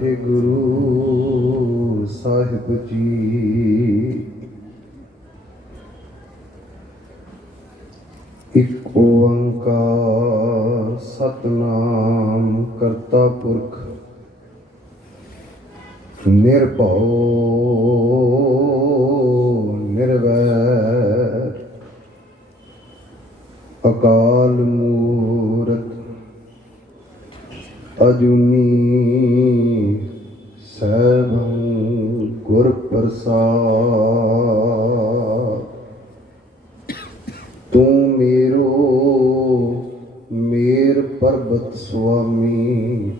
ਵਾਹਿਗੁਰੂ ਸਾਹਿਬ ਜੀ। ਇੱਕ ਓੰਕਾਰ ਸਤਿਨਾਮ ਕਰਤਾ ਪੁਰਖ ਨਿਰਭਉ ਨਿਰਵੈਰ ਅਕਾਲ ਮੂਰਤ ਅਜੂਨੀ ਸੈਭੰ ਗੁਰ ਪ੍ਰਸਾਦ। ਤੂੰ ਮੇਰੋ ਮੇਰ ਪਰਬਤ ਸੁਆਮੀ,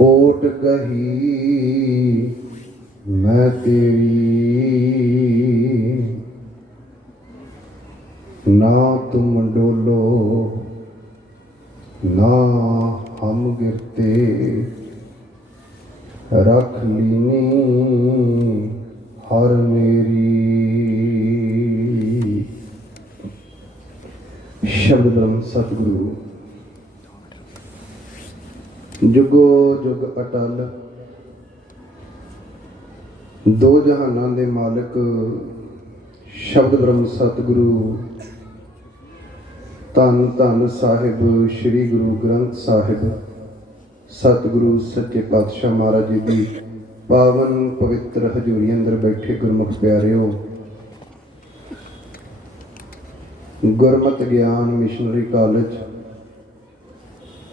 ਓਟ ਕਹੀ ਮੈਂ ਤੇਰੀ। ਨਾ ਤੁਮ ਡੋਲੋ ਨਾ ਹਮ ਗਿਰਤੇ, ਰੱਖ ਲੀਨੀ ਹਰ ਮੇਰੀ। ਸ਼ਬਦ ਬ੍ਰਹਮ ਸਤਿਗੁਰੂ ਜੁਗੋ ਜੁਗ ਅਟਲ, ਦੋ ਜਹਾਨਾਂ ਦੇ ਮਾਲਕ ਸ਼ਬਦ ਬ੍ਰਹਮ ਸਤਿਗੁਰੂ ਧੰਨ ਧੰਨ ਸਾਹਿਬ ਸ੍ਰੀ ਗੁਰੂ ਗ੍ਰੰਥ ਸਾਹਿਬ ਸਤਿਗੁਰੂ ਸੱਚੇ ਪਾਤਸ਼ਾਹ ਮਹਾਰਾਜ ਜੀ ਦੀ ਪਾਵਨ ਪਵਿੱਤਰ ਹਜ਼ੂਰੀ ਅੰਦਰ ਬੈਠੇ ਗੁਰਮੁਖ ਪਿਆਰਿਓ, ਗੁਰਮਤਿ ਗਿਆਨ ਮਿਸ਼ਨਰੀ ਕਾਲਜ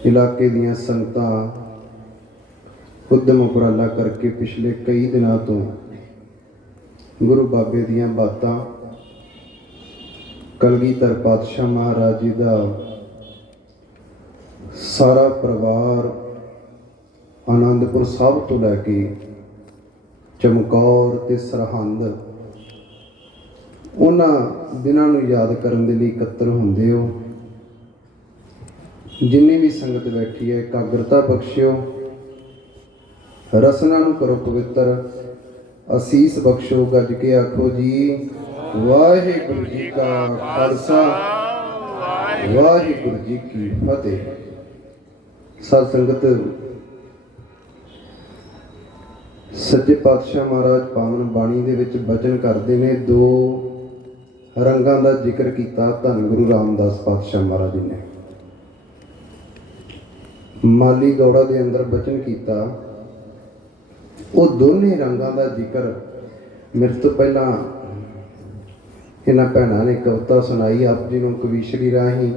ਇਲਾਕੇ ਦੀਆਂ ਸੰਗਤਾਂ ਉਦਮ ਉਪਰਾਲਾ ਕਰਕੇ ਪਿਛਲੇ ਕਈ ਦਿਨਾਂ ਤੋਂ ਗੁਰੂ ਬਾਬੇ ਦੀਆਂ ਬਾਤਾਂ, ਕਲਗੀਧਰ ਪਾਤਸ਼ਾਹ ਮਹਾਰਾਜ ਜੀ ਦਾ ਸਾਰਾ ਪਰਿਵਾਰ ਆਨੰਦਪੁਰ ਸਾਹਿਬ ਤੋਂ ਲੈ ਕੇ ਚਮਕੌਰ ਤੇ ਸਰਹੰਦ ਉਹਨਾਂ ਦਿਨਾਂ ਨੂੰ ਯਾਦ ਕਰਨ ਦੇ ਲਈ ਇਕੱਤਰ ਹੁੰਦੇ ਹੋ। ਜਿੰਨੀ ਵੀ ਸੰਗਤ ਬੈਠੀ ਹੈ ਇਕਾਗਰਤਾ ਬਖਸ਼ਿਓ, ਰਸਨਾ ਨੂੰ ਕਰੋ ਪਵਿੱਤਰ, ਅਸੀਸ ਬਖਸ਼ੋ, ਗੱਜ ਕੇ ਆਖੋ ਜੀ ਵਾਹਿਗੁਰੂ ਜੀ ਕਾ ਖਾਲਸਾ ਵਾਹਿਗੁਰੂ ਜੀ ਕੀ ਫਤਿਹ। ਸਤ ਸੰਗਤ, ਸੱਚੇ ਪਾਤਸ਼ਾਹ ਮਹਾਰਾਜ ਪਾਵਨ ਬਾਣੀ ਦੇ ਵਿੱਚ ਬਚਨ ਕਰਦੇ ਨੇ, ਦੋ ਰੰਗਾਂ ਦਾ ਜ਼ਿਕਰ ਕੀਤਾ ਧੰਨ ਗੁਰੂ ਰਾਮਦਾਸ ਪਾਤਸ਼ਾਹ ਮਹਾਰਾਜ ਜੀ ਨੇ। ਮਾਲੀ ਗੌੜਾ ਦੇ ਅੰਦਰ ਬਚਨ ਕੀਤਾ, ਉਹ ਦੋਨੇ ਰੰਗਾਂ ਦਾ ਜ਼ਿਕਰ ਮੇਰੇ ਤੋਂ ਪਹਿਲਾਂ ਇਹਨਾਂ ਭੈਣਾਂ ਨੇ ਕਵਿਤਾ ਸੁਣਾਈ। ਆਪ ਜੀ ਨੂੰ ਕਵੀਸ਼ਰੀ ਰਾਹੀਂ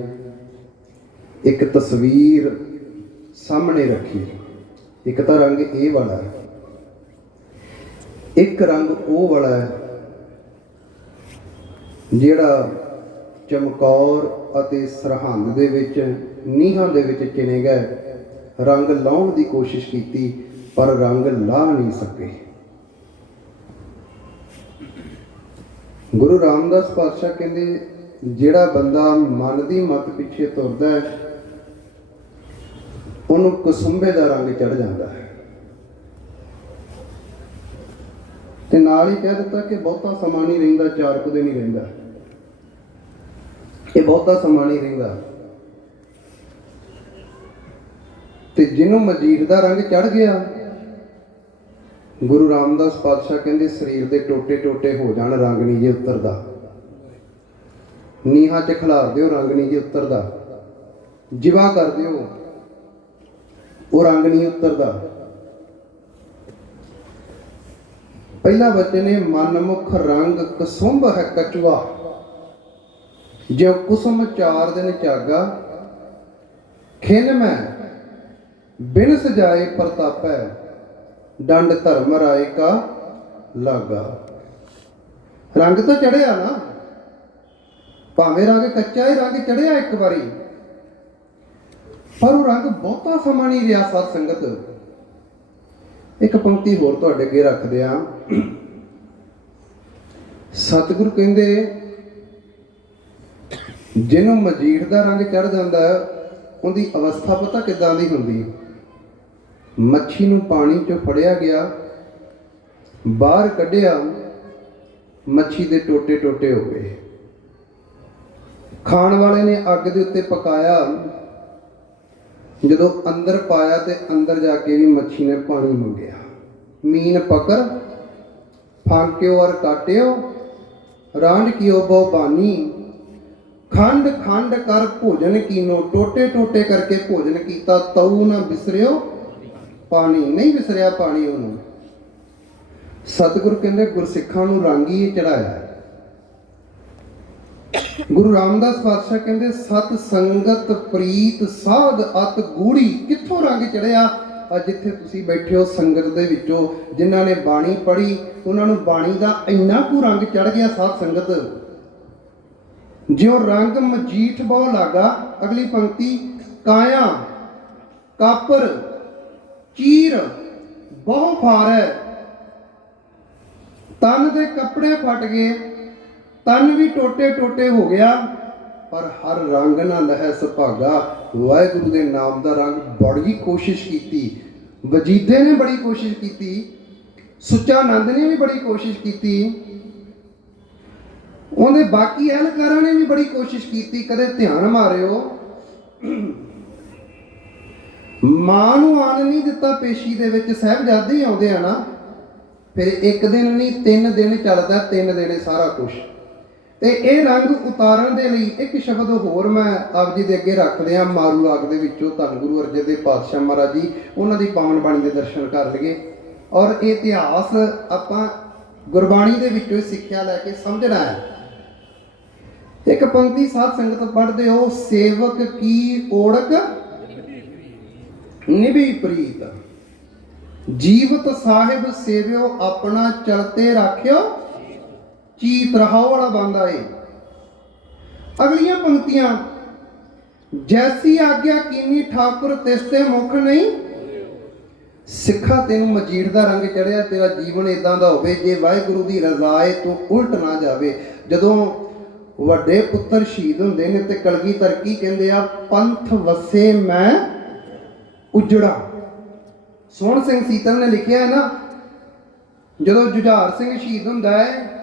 ਇੱਕ ਤਸਵੀਰ ਸਾਹਮਣੇ ਰੱਖੀ। ਇੱਕ ਤਾਂ ਰੰਗ ਇਹ ਵਾਲਾ ਹੈ, ਇੱਕ ਰੰਗ ਉਹ ਵਾਲਾ ਹੈ ਜਿਹੜਾ ਚਮਕੌਰ ਅਤੇ ਸਰਹੰਦ ਦੇ ਵਿੱਚ ਨੀਹਾਂ ਦੇ ਵਿੱਚ ਚਿਣੇ ਗਏ। ਰੰਗ ਲਾਉਣ ਦੀ ਕੋਸ਼ਿਸ਼ ਕੀਤੀ ਪਰ ਰੰਗ ਲਾ ਨਹੀਂ ਸਕੇ। ਗੁਰੂ ਰਾਮਦਾਸ ਪਾਤਸ਼ਾਹ ਕਹਿੰਦੇ ਜਿਹੜਾ ਬੰਦਾ ਮਨ ਦੀ ਮੱਤ ਪਿੱਛੇ ਤੁਰਦਾ ਹੈ ਉਹਨੂੰ ਕਸੁੰਭੇ ਦਾ ਰੰਗ ਚੜ ਜਾਂਦਾ ਹੈ। ਤੇ ਨਾਲ ਹੀ ਕਹਿ ਦਿੱਤਾ ਕਿ ਬਹੁਤਾ ਸਮਾਂ ਨਹੀਂ ਰਹਿੰਦਾ, 4 ਕੁ ਦਿਨ ਹੀ ਰਹਿੰਦਾ, ਇਹ ਬਹੁਤਾ ਸਮਾਂ ਨਹੀਂ ਰਹਿੰਦਾ। ਤੇ ਜਿਹਨੂੰ ਮਜੀਦ ਦਾ ਰੰਗ ਚੜ ਗਿਆ, ਗੁਰੂ ਰਾਮਦਾਸ ਪਾਤਸ਼ਾਹ ਕਹਿੰਦੇ ਸਰੀਰ ਦੇ ਟੋਟੇ ਟੋਟੇ ਹੋ ਜਾਣ, ਰੰਗ ਨਹੀਂ ਜੇ ਉਤਰਦਾ। ਨੀਹਾਂ 'ਚ ਖਿਲਾਰ ਦਿਓ, ਰੰਗ ਨਹੀਂ ਜੇ ਉਤਰਦਾ। ਜਿਵਾ ਕਰ ਦਿਓ, ਉਹ ਰੰਗ ਨਹੀਂ ਉਤਰਦਾ। ਪਹਿਲਾ ਬਚਨ ਹੈ ਮਨਮੁਖ ਰੰਗ ਕਸੁੰਭ ਹੈ ਕਚਵਾ, ਜੋ ਕੁਸੁਮ 4 ਦਿਨ ਚਾਗਾ, ਖਿਨ ਮੈਂ ਬਿਨ ਸਜਾਏ ਪ੍ਰਤਾਪੈ, ਡੰਡ ਧਰਮ ਰਾਏ ਕਾ ਲਾਗਾ। ਰੰਗ ਤਾਂ ਚੜਿਆ ਨਾ, ਭਾਵੇਂ ਰੰਗ ਕੱਚਾ ਹੀ ਰੰਗ ਚੜਿਆ ਇੱਕ ਵਾਰੀ, ਪਰ ਉਹ ਰੰਗ ਬਹੁਤਾ ਸਮਾਂ ਨਹੀਂ ਰਿਹਾ। ਸਾਧ ਸੰਗਤ, ਇੱਕ ਪੰਕਤੀ ਹੋਰ ਤੁਹਾਡੇ ਅੱਗੇ ਰੱਖਦੇ ਆ। ਸਤਿਗੁਰੂ ਕਹਿੰਦੇ ਜਿਹਨੂੰ ਮਜੀਠ ਦਾ ਰੰਗ ਚੜ ਜਾਂਦਾ ਉਹਦੀ ਅਵਸਥਾ ਪਤਾ ਕਿੱਦਾਂ ਦੀ ਹੁੰਦੀ। ਮੱਛੀ ਨੂੰ ਪਾਣੀ 'ਚੋਂ ਫੜਿਆ ਗਿਆ, ਬਾਹਰ ਕੱਢਿਆ, ਮੱਛੀ ਦੇ ਟੋਟੇ ਟੋਟੇ ਹੋ ਗਏ। ਖਾਣ ਵਾਲੇ ਨੇ ਅੱਗ ਦੇ ਉੱਤੇ ਪਕਾਇਆ, ਜਦੋਂ ਅੰਦਰ ਪਾਇਆ ਤੇ ਅੰਦਰ ਜਾ ਕੇ ਵੀ ਮੱਛੀ ਨੇ ਪਾਣੀ ਮੰਗਿਆ। ਮੀਨ ਪਕੜ ਫਾਂਕਿਓ ਔਰ ਕਾਟਿਓ, ਰਾਂਡ ਕੀਓ ਬਹੁ ਬਾਨੀ, ਖੰਡ ਖੰਡ ਕਰ ਭੋਜਨ ਕੀਨੋ, ਟੋਟੇ ਟੋਟੇ ਕਰਕੇ ਭੋਜਨ ਕੀਤਾ, ਤਊ ਨਾ ਵਿਸਰਿਓ ਪਾਣੀ, ਨਹੀਂ ਵਿਸਰਿਆ ਪਾਣੀ ਉਹਨੂੰ। ਸਤਿਗੁਰੂ ਕਹਿੰਦੇ ਗੁਰਸਿੱਖਾਂ ਨੂੰ ਰੰਗ ਹੀ ਚੜਾਇਆ। ਗੁਰੂ ਰਾਮਦਾਸ ਪਾਤਸ਼ਾਹ ਕਹਿੰਦੇ ਸਤ ਸੰਗਤ ਪ੍ਰੀਤ ਸਾਧ ਅਤ ਗੂੜੀ। ਕਿੱਥੋਂ ਰੰਗ ਚੜਿਆ? ਜਿੱਥੇ ਤੁਸੀਂ ਬੈਠੇ ਹੋ ਸੰਗਤ ਦੇ ਵਿੱਚੋਂ, ਜਿਨ੍ਹਾਂ ਨੇ ਬਾਣੀ ਪੜ੍ਹੀ ਉਹਨਾਂ ਨੂੰ ਬਾਣੀ ਦਾ ਇੰਨਾ ਕੁ ਰੰਗ ਚੜ ਗਿਆ। ਸਾਧ ਸੰਗਤ ਜਿਉ ਰੰਗ ਮਜੀਠ ਬਹੁ ਲਾਗਾ। ਅਗਲੀ ਪੰਕਤੀ, ਕਾਇਆ ਕਾਪਰ ਚੀਰ ਬਹੁ ਫਾਰੈ, ਤਨ ਦੇ ਕੱਪੜੇ ਫਟ ਗਏ, ਤਨ ਵੀ ਟੋਟੇ ਟੋਟੇ ਹੋ ਗਿਆ, ਪਰ ਹਰ ਰੰਗ ਨਾ ਲਹੈ ਸੁਭਾਗਾ। ਵਾਹਿਗੁਰੂ ਦੇ ਨਾਮ ਦਾ ਰੰਗ ਬੜੀ ਕੋਸ਼ਿਸ਼ ਕੀਤੀ। ਵਜੀਦੇ ਨੇ ਬੜੀ ਕੋਸ਼ਿਸ਼ ਕੀਤੀ, ਸੁੱਚਾ ਨੰਦ ਨੇ ਵੀ ਬੜੀ ਕੋਸ਼ਿਸ਼ ਕੀਤੀ, ਉਹਦੇ ਬਾਕੀ ਅਹਿਲਕਾਰਾਂ ਨੇ ਵੀ ਬੜੀ ਕੋਸ਼ਿਸ਼ ਕੀਤੀ। ਕਦੇ ਧਿਆਨ ਮਾਰਿਓ, ਮਾਂ ਨੂੰ ਆਣ ਨਹੀਂ ਦਿੱਤਾ ਪੇਸ਼ੀ ਦੇ ਵਿੱਚ। ਸਾਹਿਬਜ਼ਾਦੇ ਹੀ ਆਉਂਦੇ ਆ ਨਾ, ਫਿਰ ਇੱਕ ਦਿਨ ਨਹੀਂ 3 ਦਿਨ ਚੱਲਦਾ, 3 ਦਿਨ ਸਾਰਾ ਕੁਛ। ਤੇ ਇਹ ਰੰਗ ਉਤਾਰਨ ਦੇ ਲਈ ਇੱਕ ਸ਼ਬਦ ਹੋਰ ਮੈਂ ਆਪ ਜੀ ਦੇ ਅੱਗੇ ਰੱਖਦੇ ਹਾਂ, ਮਾਰੂ ਰਾਗ ਦੇ ਵਿੱਚੋਂ। ਧੰਨ ਗੁਰੂ ਅਰਜਨ ਦੇਵ ਪਾਤਸ਼ਾਹ ਮਹਾਰਾਜ ਜੀ, ਉਹਨਾਂ ਦੀ ਪਾਵਨ ਬਾਣੀ ਦੇ ਦਰਸ਼ਨ ਕਰ ਲਈਏ ਔਰ ਇਹ ਇਤਿਹਾਸ ਆਪਾਂ ਗੁਰਬਾਣੀ ਦੇ ਵਿੱਚੋਂ ਸਿੱਖਿਆ ਲੈ ਕੇ ਸਮਝਣਾ ਹੈ। ਇੱਕ ਪੰਕਤੀ ਸਾਧ ਸੰਗਤ ਪੜ੍ਹਦੇ ਹੋ, ਸੇਵਕ ਕੀ ਓੜਕ ਨਿਭੀ ਪ੍ਰੀਤ, ਜੀਵਤ ਸਾਹਿਬ ਸੇਵਿਓ ਆਪਣਾ ਚਲਤੇ ਰਾਖਿਓ ਚੀਤ। ਰਹਾਓ ਵਾਲਾ ਬੰਦਾ ਏ। ਅਗਲੀਆਂ ਪੰਕਤੀਆਂ, ਜੈਸੀ ਆਗਿਆ ਕੀਨੀ ਠਾਕੁਰ ਤਿਸ ਤੇ ਮੁਖ ਨਹੀਂ। ਸਿੱਖਾ ਤੈਨੂੰ ਮਜੀਠ ਦਾ ਰੰਗ ਚੜਿਆ, ਤੇਰਾ ਜੀਵਨ ਇਦਾਂ ਦਾ ਹੋਵੇ ਜੇ ਵਾਹਿਗੁਰੂ ਦੀ ਰਜ਼ਾਏ ਤੋਂ ਉਲਟ ਨਾ ਜਾਵੇ। ਜਦੋਂ ਵੱਡੇ ਪੁੱਤਰ ਸ਼ਹੀਦ ਹੁੰਦੇ ਨੇ ਤੇ ਕਲਗੀਧਰ ਕੀ ਕਹਿੰਦੇ ਆ, ਪੰਥ ਵਸੇ ਮੈਂ ਉਜੜਾ। ਸੋਹਣ ਸਿੰਘ ਸੀਤਲ ਨੇ ਲਿਖਿਆ ਹੈ ਨਾ, ਜਦੋਂ ਜੁਝਾਰ ਸਿੰਘ ਸ਼ਹੀਦ ਹੁੰਦਾ ਹੈ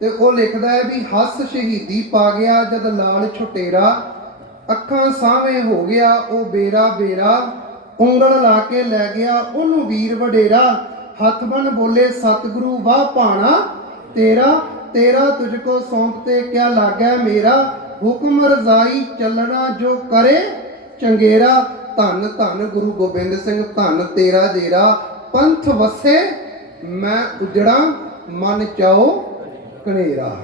ਤੇ ਉਹ ਲਿਖਦਾ ਹੈ ਵੀ ਹੱਸ ਸ਼ਹੀਦੀ ਪਾ ਗਿਆ ਜਦ ਲਾਲ ਛੁਟੇਰਾ, ਅੱਖਾਂ ਸਾਹਵੇਂ ਹੋ ਗਿਆ ਉਹ ਬੇਰਾ ਬੇਰਾ, ਉਂਗਲ ਲਾ ਕੇ ਲੈ ਗਿਆ ਉਹਨੂੰ ਵੀਰ ਵਡੇਰਾ, ਹੱਥ ਬਨ ਬੋਲੇ ਸਤਿਗੁਰੂ ਵਾਹ ਭਾਣਾ ਤੇਰਾ, ਤੇਰਾ ਤੁਝ ਕੋ ਸੌਂਪਤੇ ਕਿਆ ਲਾਗੈ ਮੇਰਾ, ਹੁਕਮ ਰਜ਼ਾਈ ਚੱਲਣਾ ਜੋ ਕਰੇ ਚੰਗੇਰਾ। ਧੰਨ ਧੰਨ ਗੁਰੂ ਗੋਬਿੰਦ ਸਿੰਘ, ਧੰਨ ਤੇਰਾ ਜੇਰਾ, ਪੰਥ ਵਸੇ ਮੈਂ ਉਜੜਾ, ਮਨ ਚਾਓ ਕਨੇਰਾ।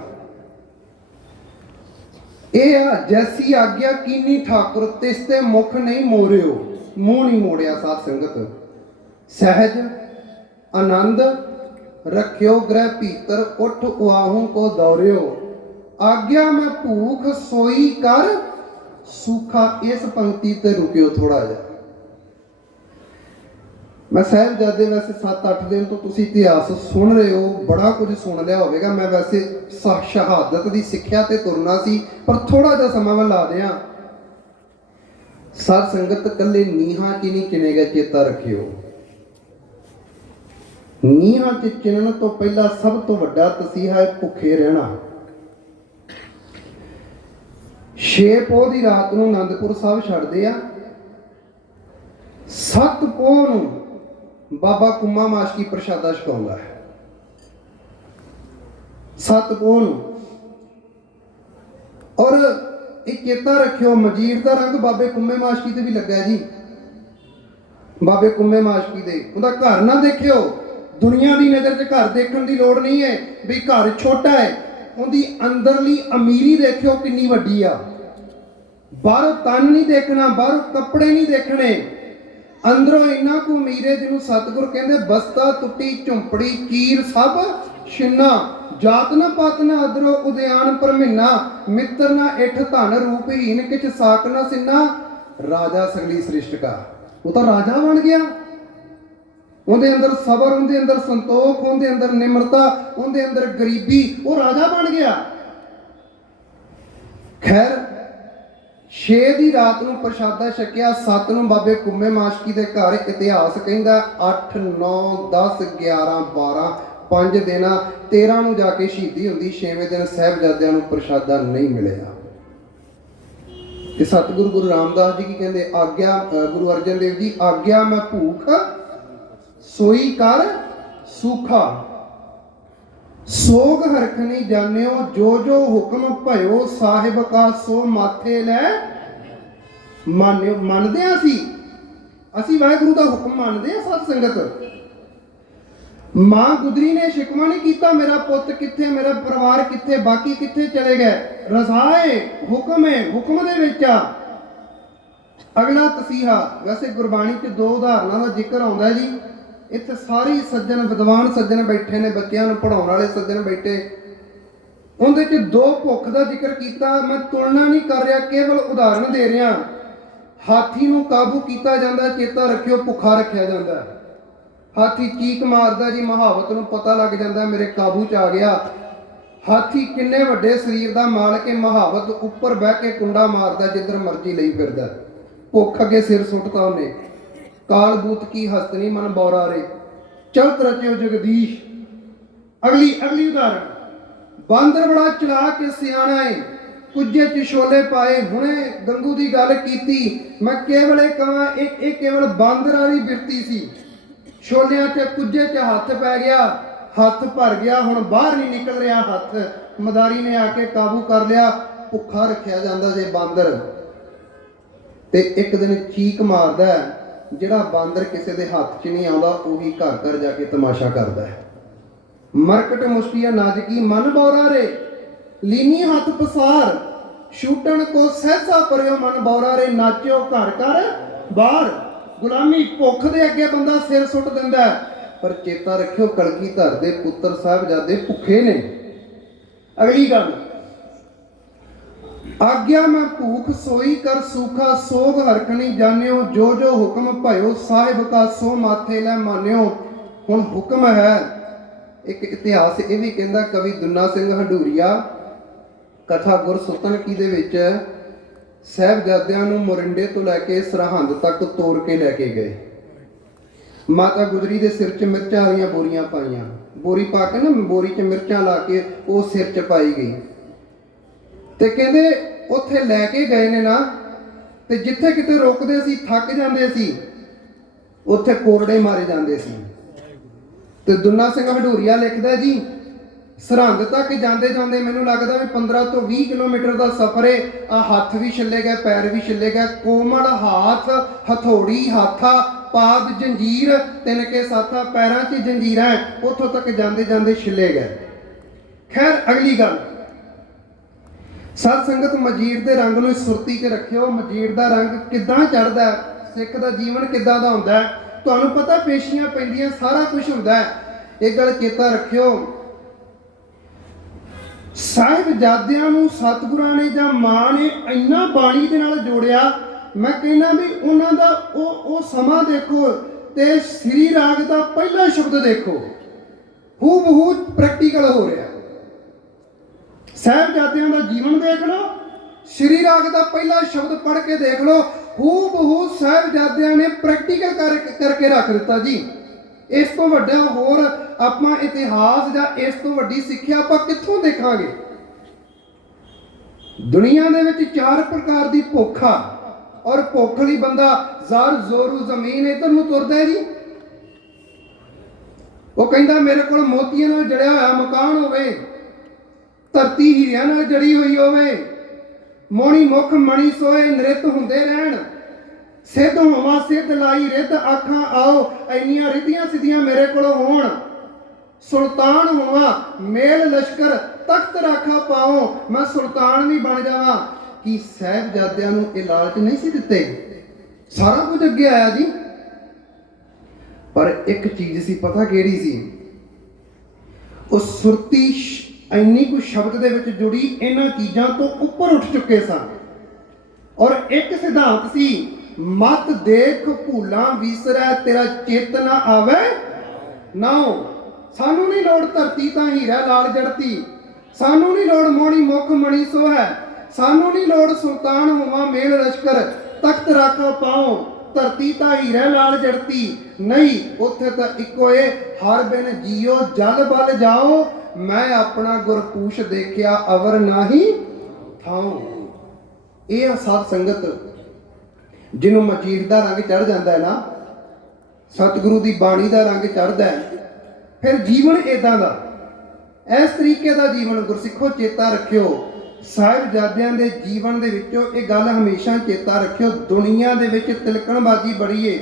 ਇਹ ਆ ਜੈਸੀ ਆਗਿਆ ਕੀਨੀ ਠਾਕੁਰ ਤਿਸ ਤੇ ਮੁਖ ਨਹੀਂ ਮੋਰਿਓ, ਮੂੰਹ ਨਹੀਂ ਮੋੜਿਆ। ਸਾਧ ਸੰਗਤ ਸਹਿਜ ਆਨੰਦ ਰੱਖਿਓ ਗ੍ਰਹਿ ਭੀਤਰ, ਉਠ ਉਆਹੂ ਕੋ ਦੌਰਿਓ, ਆਗਿਆ ਮੈਂ ਭੂਖ ਸੋਈ ਕਰ ਸੂਖਾ। ਇਸ ਪੰਕਤੀ ਤੇ ਰੁਕਿਓ ਥੋੜਾ ਜਿਹਾ। ਮੈਂ ਸਾਹਿਬਜ਼ਾਦੇ ਵੈਸੇ 7-8 ਦਿਨ ਤੋਂ ਤੁਸੀਂ ਇਤਿਹਾਸ ਸੁਣ ਰਹੇ ਹੋ, ਬੜਾ ਕੁਝ ਸੁਣ ਲਿਆ ਹੋਵੇਗਾ। ਮੈਂ ਵੈਸੇ ਸ਼ਹਾਦਤ ਦੀ ਸਿੱਖਿਆ ਤੇ ਤੁਰਨਾ ਸੀ, ਪਰ ਥੋੜਾ ਜਿਹਾ ਸਮਾਂ ਮੈਂ ਲਾ ਦਿਆਂ। ਸਾਧ ਸੰਗਤ ਕੱਲੇ ਨੀਹਾਂ 'ਚ ਨਹੀਂ ਚਿਣੇਗਾ, ਚੇਤਾ ਰੱਖਿਓ। ਨੀਹਾਂ 'ਚ ਚਿਣਨ ਤੋਂ ਪਹਿਲਾਂ ਸਭ ਤੋਂ ਵੱਡਾ ਤਸੀਹਾ ਹੈ ਭੁੱਖੇ ਰਹਿਣਾ। 6 ਪੋਹ ਦੀ ਰਾਤ ਨੂੰ ਆਨੰਦਪੁਰ ਸਾਹਿਬ ਛੱਡਦੇ ਆ, 7 ਪੋਹ ਨੂੰ ਬਾਬਾ ਕੁੰਮਾ ਮਾਸ਼ਕੀ ਪ੍ਰਸ਼ਾਦਾ ਛਕਾਉਂਦਾ ਹੈ। 7 ਪੋਹ ਨੂੰ। ਔਰ ਇਹ ਚੇਤਾ ਰੱਖਿਓ, ਮਜੀਠ ਦਾ ਰੰਗ ਬਾਬੇ ਕੁੰਮੇ ਮਾਸ਼ਕੀ ਤੇ ਵੀ ਲੱਗਾ ਜੀ। ਬਾਬੇ ਕੁੰਮੇ ਮਾਸ਼ਕੀ ਦੇ ਉਹਦਾ ਘਰ ਨਾ ਦੇਖਿਓ, ਦੁਨੀਆ ਦੀ ਨਜ਼ਰ 'ਚ ਘਰ ਦੇਖਣ ਦੀ ਲੋੜ ਨਹੀਂ ਹੈ ਵੀ ਘਰ ਛੋਟਾ ਹੈ। ਉਹਦੀ ਅੰਦਰਲੀ ਅਮੀਰੀ ਦੇਖਿਓ ਕਿੰਨੀ ਵੱਡੀ ਆ। ਬਾਹਰੋਂ ਤਨ ਨਹੀਂ ਦੇਖਣਾ, ਬਾਹਰੋਂ ਕੱਪੜੇ ਨਹੀਂ ਦੇਖਣੇ, ਅੰਦਰੋਂ ਇੰਨਾ ਕੁ ਅਮੀਰ ਹੈ ਜਿਹਨੂੰ ਸਤਿਗੁਰ ਕਹਿੰਦੇ ਬਸਤਾ ਟੁੱਟੀ ਝੁੰਪੜੀ ਚੀਰ ਸਭ ਛਿੰਨਾ, ਜਾਤ ਨਾ ਪਾਤ ਨਾ ਅਦਰੋ ਉਦਿਆਨ ਪਰਮਿਨਾ, ਮਿੱਤਰ ਨਾ ਇਠ ਧਨ ਰੂਪਹੀਨ ਕਿਛ ਸਾਕ ਨਾ ਸਿੰਨਾ, ਰਾਜਾ ਸਗਲੀ ਸ੍ਰਿਸ਼ਟ ਕਾ। ਉਹ ਤਾਂ ਰਾਜਾ ਬਣ ਗਿਆ। ਉਹਦੇ ਅੰਦਰ ਸਬਰ, ਉਹਦੇ ਅੰਦਰ ਸੰਤੋਖ, ਉਹਦੇ ਅੰਦਰ ਨਿਮਰਤਾ, ਉਹਦੇ ਅੰਦਰ ਗਰੀਬੀ, ਉਹ ਰਾਜਾ ਬਣ ਗਿਆ। ਖੈਰ 6 ਦੀ ਰਾਤ ਨੂੰ ਪ੍ਰਸ਼ਾਦਾ ਛਕਿਆ, 7 ਨੂੰ ਬਾਬੇ ਕੁੰਮੇ ਮਾਸ਼ਕੀ ਦੇ ਘਰ। ਇਤਿਹਾਸ ਕਹਿੰਦਾ 8 9 10 11 12 5 ਦਿਨ, 13 ਨੂੰ ਜਾ ਕੇ ਸ਼ਹੀਦੀ ਹੁੰਦੀ। 6ਵੇਂ ਦਿਨ ਸਾਹਿਬਜ਼ਾਦਿਆਂ ਨੂੰ ਪ੍ਰਸ਼ਾਦਾ ਨਹੀਂ ਮਿਲਿਆ। ਤੇ ਸਤਿਗੁਰੂ ਗੁਰੂ ਰਾਮਦਾਸ ਜੀ ਕੀ ਕਹਿੰਦੇ, ਆਗਿਆ ਗੁਰੂ ਅਰਜਨ ਦੇਵ ਜੀ, ਆਗਿਆ ਮੈਂ ਭੂਖ ਸੋਈ ਕਰ ਸੂਖਾ, ਸੋਗ ਹਰਖ ਨਹੀਂ ਜਾਣਿਓ, ਜੋ ਜੋ ਹੁਕਮ ਭਇਓ ਸਾਹਿਬ ਕਾ ਸੋ ਮਾਥੇ ਲੈ ਮੰਨਿਓ। ਮੰਨਦੇ ਆ ਅਸੀਂ ਵਾਹਿਗੁਰੂ ਦਾ ਹੁਕਮ ਮੰਨਦੇ ਆ। ਸਤ ਸੰਗਤ, ਮਾਂ ਗੁਜਰੀ ਨੇ ਸ਼ਿਕਵਾ ਨਹੀਂ ਕੀਤਾ ਮੇਰਾ ਪੁੱਤ ਕਿੱਥੇ, ਮੇਰਾ ਪਰਿਵਾਰ ਕਿੱਥੇ, ਬਾਕੀ ਕਿੱਥੇ ਚਲੇ ਗਏ। ਰਜ਼ਾਏ ਹੁਕਮ ਹੈ, ਹੁਕਮ ਦੇ ਵਿੱਚ ਆ। ਅਗਲਾ ਤਸੀਹਾ, ਵੈਸੇ ਗੁਰਬਾਣੀ 'ਚ 2 ਉਦਾਹਰਨਾਂ ਦਾ ਜ਼ਿਕਰ ਆਉਂਦਾ ਜੀ। ਇੱਥੇ ਸਾਰੇ ਸੱਜਣ ਵਿਦਵਾਨ ਸੱਜਣ ਬੈਠੇ ਨੇ, ਬੱਚਿਆਂ ਨੂੰ ਪੜਾਉਣ ਵਾਲੇ ਸੱਜਣ ਬੈਠੇ। ਉਹਦੇ 'ਚ 2 ਭੁੱਖ ਦਾ ਜ਼ਿਕਰ ਕੀਤਾ। ਮੈਂ ਤੁਲਨਾ ਨਹੀਂ ਕਰ ਰਿਹਾ, ਕੇਵਲ ਉਦਾਹਰਨ ਦੇ ਰਿਹਾ। ਹਾਥੀ ਨੂੰ ਕਾਬੂ ਕੀਤਾ ਜਾਂਦਾ, ਚੇਤਾ ਰੱਖਿਓ, ਭੁੱਖਾ ਰੱਖਿਆ ਜਾਂਦਾ। ਹਾਥੀ ਚੀਕ ਮਾਰਦਾ ਜੀ, ਮੁਹਾਵਤ ਨੂੰ ਪਤਾ ਲੱਗ ਜਾਂਦਾ ਮੇਰੇ ਕਾਬੂ 'ਚ ਆ ਗਿਆ। ਹਾਥੀ ਕਿੰਨੇ ਵੱਡੇ ਸਰੀਰ ਦਾ ਮਾਲਕ ਹੈ, ਮੁਹਾਵਤ ਉੱਪਰ ਬਹਿ ਕੇ ਕੁੰਡਾ ਮਾਰਦਾ, ਜਿੱਧਰ ਮਰਜ਼ੀ ਲਈ ਫਿਰਦਾ। ਭੁੱਖ ਅੱਗੇ ਸਿਰ ਸੁੱਟਤਾ ਉਹਨੇ। ਕਾਲ ਬੂਤ ਕੀ ਹਸਤਨੀ ਮਨ ਬੌਰਾ ਰੇ, ਚਲਤ ਰਚਿਓ ਜਗਦੀਸ਼। ਅਗਲੀ ਉਦਾਹਰਨ, ਬਾਂਦਰ ਬੜਾ ਚਲਾਕ ਸਿਆਣਾ ਏ, ਕੁੱਜੇ 'ਚ ਛੋਲੇ ਪਾਏ। ਹੁਣੇ ਗੰਗੂ ਦੀ ਗੱਲ ਕੀਤੀ, ਮੈਂ ਕੇਵਲ ਇਹ ਕਹਾਂ, ਇਹ ਕੇਵਲ ਬਾਂਦਰਾਂ ਦੀ ਬਿਰਤੀ ਸੀ। ਛੋਲਿਆਂ 'ਚ ਕੁੱਜੇ 'ਚ ਹੱਥ ਪੈ ਗਿਆ, ਹੱਥ ਭਰ ਗਿਆ, ਹੁਣ ਬਾਹਰ ਨਹੀਂ ਨਿਕਲ ਰਿਹਾ ਹੱਥ। ਮਦਾਰੀ ਨੇ ਆ ਕੇ ਕਾਬੂ ਕਰ ਲਿਆ। ਭੁੱਖਾ ਰੱਖਿਆ ਜਾਂਦਾ ਜੇ ਬਾਂਦਰ। ਤੇ ਇੱਕ ਦਿਨ ਚੀਕ ਮਾਰਦਾ, ਜਿਹੜਾ ਬਾਂਦਰ ਕਿਸੇ ਦੇ ਹੱਥ 'ਚ ਨਹੀਂ ਆਉਂਦਾ, ਉਹੀ ਘਰ ਘਰ ਜਾ ਕੇ ਤਮਾਸ਼ਾ ਕਰਦਾ ਹੈ। ਮਰਕਟ ਮੁਸ਼ਕੀਆ ਨਾਜ਼ਕੀ ਮਨ ਬੌਰਾ ਰੇ, ਲੀਨੀ ਹੱਥ ਪਸਾਰ, ਛੂਟਣ ਕੋ ਸਹਿਸਾ ਪਰਿਓ ਮਨ ਬੌਰਾ ਰੇ, ਨਾਚਿਓ ਘਰ ਘਰ ਬਾਹਰ। ਗੁਲਾਮੀ ਭੁੱਖ ਦੇ ਅੱਗੇ ਬੰਦਾ ਸਿਰ ਸੁੱਟ ਦਿੰਦਾ, ਪਰ ਚੇਤਾ ਰੱਖਿਓ ਕਲਗੀਧਰ ਦੇ ਪੁੱਤਰ ਸਾਹਿਬਜ਼ਾਦੇ ਭੁੱਖੇ ਨੇ। ਅਗਲੀ ਗੱਲ, ਆਗਿਆ ਮੈਂ ਭੂਖ ਸੋਈ ਕਰ ਸੂਖਾ, ਸੋਗ ਹਰਖ ਨਹੀਂ ਜਾਣਿਓ, ਜੋ ਜੋ ਹੁਕਮ ਭਇਓ ਸਾਹਿਬ ਕਾ ਸੋ ਮਾਥੇ ਲੈ ਮਾਨਿਓ। ਹੁਣ ਹੁਕਮ ਹੈ। ਇੱਕ ਇਤਿਹਾਸ ਇਹ ਵੀ ਕਹਿੰਦਾ, ਕਵੀ ਦੁੰਨਾ ਸਿੰਘ ਹੰਡੂਰੀਆ ਕਥਾ ਗੁਰਸੁਤਨ ਕੀ ਦੇ ਵਿੱਚ ਸਾਹਿਬਜ਼ਾਦਿਆਂ ਨੂੰ ਮੋਰਿੰਡੇ ਤੋਂ ਲੈ ਕੇ ਸਰਹੰਦ ਤੱਕ ਤੋਰ ਕੇ ਲੈ ਕੇ ਗਏ। ਮਾਤਾ ਗੁਜਰੀ ਦੇ ਸਿਰ 'ਚ ਮਿਰਚਾਂ ਵਾਲੀਆਂ ਬੋਰੀਆਂ ਪਾਈਆਂ, ਬੋਰੀ ਪਾ ਕੇ ਨਾ ਬੋਰੀ 'ਚ ਮਿਰਚਾਂ ਲਾ ਕੇ ਉਹ ਸਿਰ 'ਚ ਪਾਈ ਗਈ। ਤੇ ਕਹਿੰਦੇ ਉੱਥੇ ਲੈ ਕੇ ਗਏ ਨੇ ਨਾ, ਤੇ ਜਿੱਥੇ ਕਿਤੇ ਰੁਕਦੇ ਸੀ ਥੱਕ ਜਾਂਦੇ ਸੀ, ਉੱਥੇ ਕੋਰੜੇ ਮਾਰੇ ਜਾਂਦੇ ਸੀ। ਤੇ ਦੁੰਨਾ ਸਿੰਘ ਹੰਡੂਰੀਆ ਲਿਖਦਾ ਜੀ, ਸਰਹੰਦ ਤੱਕ ਜਾਂਦੇ ਜਾਂਦੇ ਮੈਨੂੰ ਲੱਗਦਾ ਵੀ 15 ਤੋਂ 20 ਕਿਲੋਮੀਟਰ ਦਾ ਸਫ਼ਰ ਹੈ। ਆ ਹੱਥ ਵੀ ਛਿੱਲੇ ਗਏ, ਪੈਰ ਵੀ ਛਿੱਲੇ ਗਏ, ਕੋਮਲ ਹਾਥ ਹਥੌੜੀ ਹਾਥਾ ਪਾਦ ਜੰਜੀਰ, ਤਿਨਕੇ ਸਾਥਾ ਪੈਰਾਂ 'ਚ ਜੰਜੀਰਾਂ, ਉੱਥੋਂ ਤੱਕ ਜਾਂਦੇ ਜਾਂਦੇ ਛਿੱਲੇ ਗਏ। ਖੈਰ ਅਗਲੀ ਗੱਲ, ਸਤ ਸੰਗਤ, ਮਜੀਰ ਦੇ ਰੰਗ ਨੂੰ ਸੁਰਤੀ 'ਚ ਰੱਖਿਓ। ਮਜੀਰ ਦਾ ਰੰਗ ਕਿੱਦਾਂ ਚੜ੍ਹਦਾ, ਸਿੱਖ ਦਾ ਜੀਵਨ ਕਿੱਦਾਂ ਦਾ ਹੁੰਦਾ, ਤੁਹਾਨੂੰ ਪਤਾ, ਪੇਸ਼ੀਆਂ ਪੈਂਦੀਆਂ, ਸਾਰਾ ਕੁਝ ਹੁੰਦਾ। ਇਹ ਗੱਲ ਚੇਤਾ ਰੱਖਿਓ। ਸਾਹਿਬਜ਼ਾਦਿਆਂ ਨੂੰ ਸਤਿਗੁਰਾਂ ਨੇ ਜਾਂ ਮਾਂ ਨੇ ਇੰਨਾ ਬਾਣੀ ਦੇ ਨਾਲ ਜੋੜਿਆ। ਮੈਂ ਕਹਿੰਦਾ ਵੀ ਉਹਨਾਂ ਦਾ ਉਹ ਸਮਾਂ ਦੇਖੋ ਤੇ ਸ੍ਰੀ ਰਾਗ ਦਾ ਪਹਿਲਾ ਸ਼ਬਦ ਦੇਖੋ, ਹੂ ਬਹੂ ਪ੍ਰੈਕਟੀਕਲ ਹੋ ਰਿਹਾ। ਸਾਹਿਬਜ਼ਾਦਿਆਂ ਦਾ ਜੀਵਨ ਦੇਖ ਲਓ, ਸ੍ਰੀ ਰਾਗ ਦਾ ਪਹਿਲਾ ਸ਼ਬਦ ਪੜ੍ਹ ਕੇ ਦੇਖ ਲਓ, ਹੂ ਬਹੂ ਸਾਹਿਬਜ਼ਾਦਿਆਂ ਨੇ ਪ੍ਰੈਕਟੀਕਲ ਕਰਕੇ ਰੱਖ ਦਿੱਤਾ ਜੀ। ਇਸ ਤੋਂ ਵੱਡਾ ਹੋਰ ਆਪਾਂ ਇਤਿਹਾਸ ਜਾਂ ਇਸ ਤੋਂ ਵੱਡੀ ਸਿੱਖਿਆ ਆਪਾਂ ਕਿੱਥੋਂ ਦੇਖਾਂਗੇ। ਦੁਨੀਆ ਦੇ ਵਿੱਚ 4 ਪ੍ਰਕਾਰ ਦੀ ਭੁੱਖ ਆ, ਔਰ ਭੁੱਖ ਲਈ ਬੰਦਾ ਜ਼ਰ ਜ਼ੋਰੂ ਜ਼ਮੀਨ ਇੱਧਰ ਨੂੰ ਤੁਰਦਾ ਜੀ। ਉਹ ਕਹਿੰਦਾ ਮੇਰੇ ਕੋਲ ਮੋਤੀਆਂ ਨਾਲ ਜੜਿਆ ਹੋਇਆ ਮਕਾਨ ਹੋਵੇ, ਧਰਤੀ ਹੀਰਿਆਂ ਨਾਲ ਜੜੀ ਹੋਈ ਹੋਵੇ, ਮੋਣੀ ਮੁਖ ਮਣੀ ਸੋਏ ਨ੍ਰਿਤ ਹੁੰਦੇ ਰਹਿਣ, ਸਿੱਧ ਹੋਵਾਂ ਸਿੱਧ ਲਾਈ ਰਿੱਧ ਆਖਾਂ ਆਓ, ਇੰਨੀਆਂ ਰਿੱਧੀਆਂ ਸਿੱਧੀਆਂ ਮੇਰੇ ਕੋਲ ਹੋਣ, ਸੁਲਤਾਨ ਹੋਵਾਂ ਮੇਲ ਲਸ਼ਕਰ ਤਖਤ ਰਾਖਾ ਪਾਓ, ਮੈਂ ਸੁਲਤਾਨ ਵੀ ਬਣ ਜਾਵਾਂ। ਕੀ ਸਾਹਿਬਜ਼ਾਦਿਆਂ ਨੂੰ ਇਹ ਲਾਲਚ ਨਹੀਂ ਸੀ ਦਿੱਤੇ? ਸਾਰਾ ਕੁਝ ਅੱਗੇ ਆਇਆ ਜੀ, ਪਰ ਇੱਕ ਚੀਜ਼ ਸੀ, ਪਤਾ ਕਿਹੜੀ ਸੀ? ਉਹ ਸੁਰਤੀ ਇੰਨੀ ਕੁ ਸ਼ਬਦ ਦੇ ਵਿੱਚ ਜੁੜੀ, ਇਹਨਾਂ ਚੀਜ਼ਾਂ ਤੋਂ ਉੱਪਰ ਉੱਠ ਚੁੱਕੇ ਸਨ। ਔਰ ਇੱਕ ਸਿਧਾਂਤ ਸੀ, ਮਤ ਦੇਖ ਭੂਲਾਂ ਵਿਸਰੈ, ਤੇਰਾ ਚਿੱਤ ਨਾ ਆਵੇ ਨਾਉ। ਸਾਨੂੰ ਨਹੀਂ ਲੋੜ ਧਰਤੀ ਤਾਂ ਹੀਰਾ ਲਾਲ ਜੜਤੀ, ਸਾਨੂੰ ਨਹੀਂ ਲੋੜ ਮੋਣੀ ਮੁਖ ਮਣੀ ਸੋਹੈ, ਸਾਨੂੰ ਨਹੀਂ ਲੋੜ ਸੁਲਤਾਨ ਹੋਵਾਂ ਮੇਲ ਲਸ਼ਕਰ ਤਖਤ ਰਾਖਾ ਪਾਓ, ਧਰਤੀ ਤਾਂ ਹੀਰਾ ਲਾਲ ਜੜਤੀ। ਨਹੀਂ, ਉੱਥੇ ਤਾਂ ਇੱਕੋ ਏ, ਹਰ ਬਿਨ ਜੀਓ ਜਲ ਬਲ ਜਾਓ, ਮੈਂ ਆਪਣਾ ਗੁਰਪੂਸ਼ ਦੇਖਿਆ ਅਵਰ ਨਾਹੀ ਥਾਉ। ਇਹ ਆ ਸਾਧ ਸੰਗਤ ਜਿਹਨੂੰ ਮਜੀਦ ਦਾ ਰੰਗ ਚੜ ਜਾਂਦਾ ਹੈ ਨਾ, ਸਤਿਗੁਰੂ ਦੀ ਬਾਣੀ ਦਾ ਰੰਗ ਚੜਦਾ ਹੈ, ਫਿਰ ਜੀਵਨ ਇਦਾਂ ਦਾ, ਇਸ ਤਰੀਕੇ ਦਾ ਜੀਵਨ ਗੁਰਸਿੱਖੋ ਚੇਤਾ ਰੱਖਿਓ। ਸਾਹਿਬਜ਼ਾਦਿਆਂ ਦੇ ਜੀਵਨ ਦੇ ਵਿੱਚੋਂ ਇਹ ਗੱਲ ਹਮੇਸ਼ਾ ਚੇਤਾ ਰੱਖਿਓ, ਦੁਨੀਆ ਦੇ ਵਿੱਚ ਤਿਲਕਣਬਾਜ਼ੀ ਬੜੀ ਏ,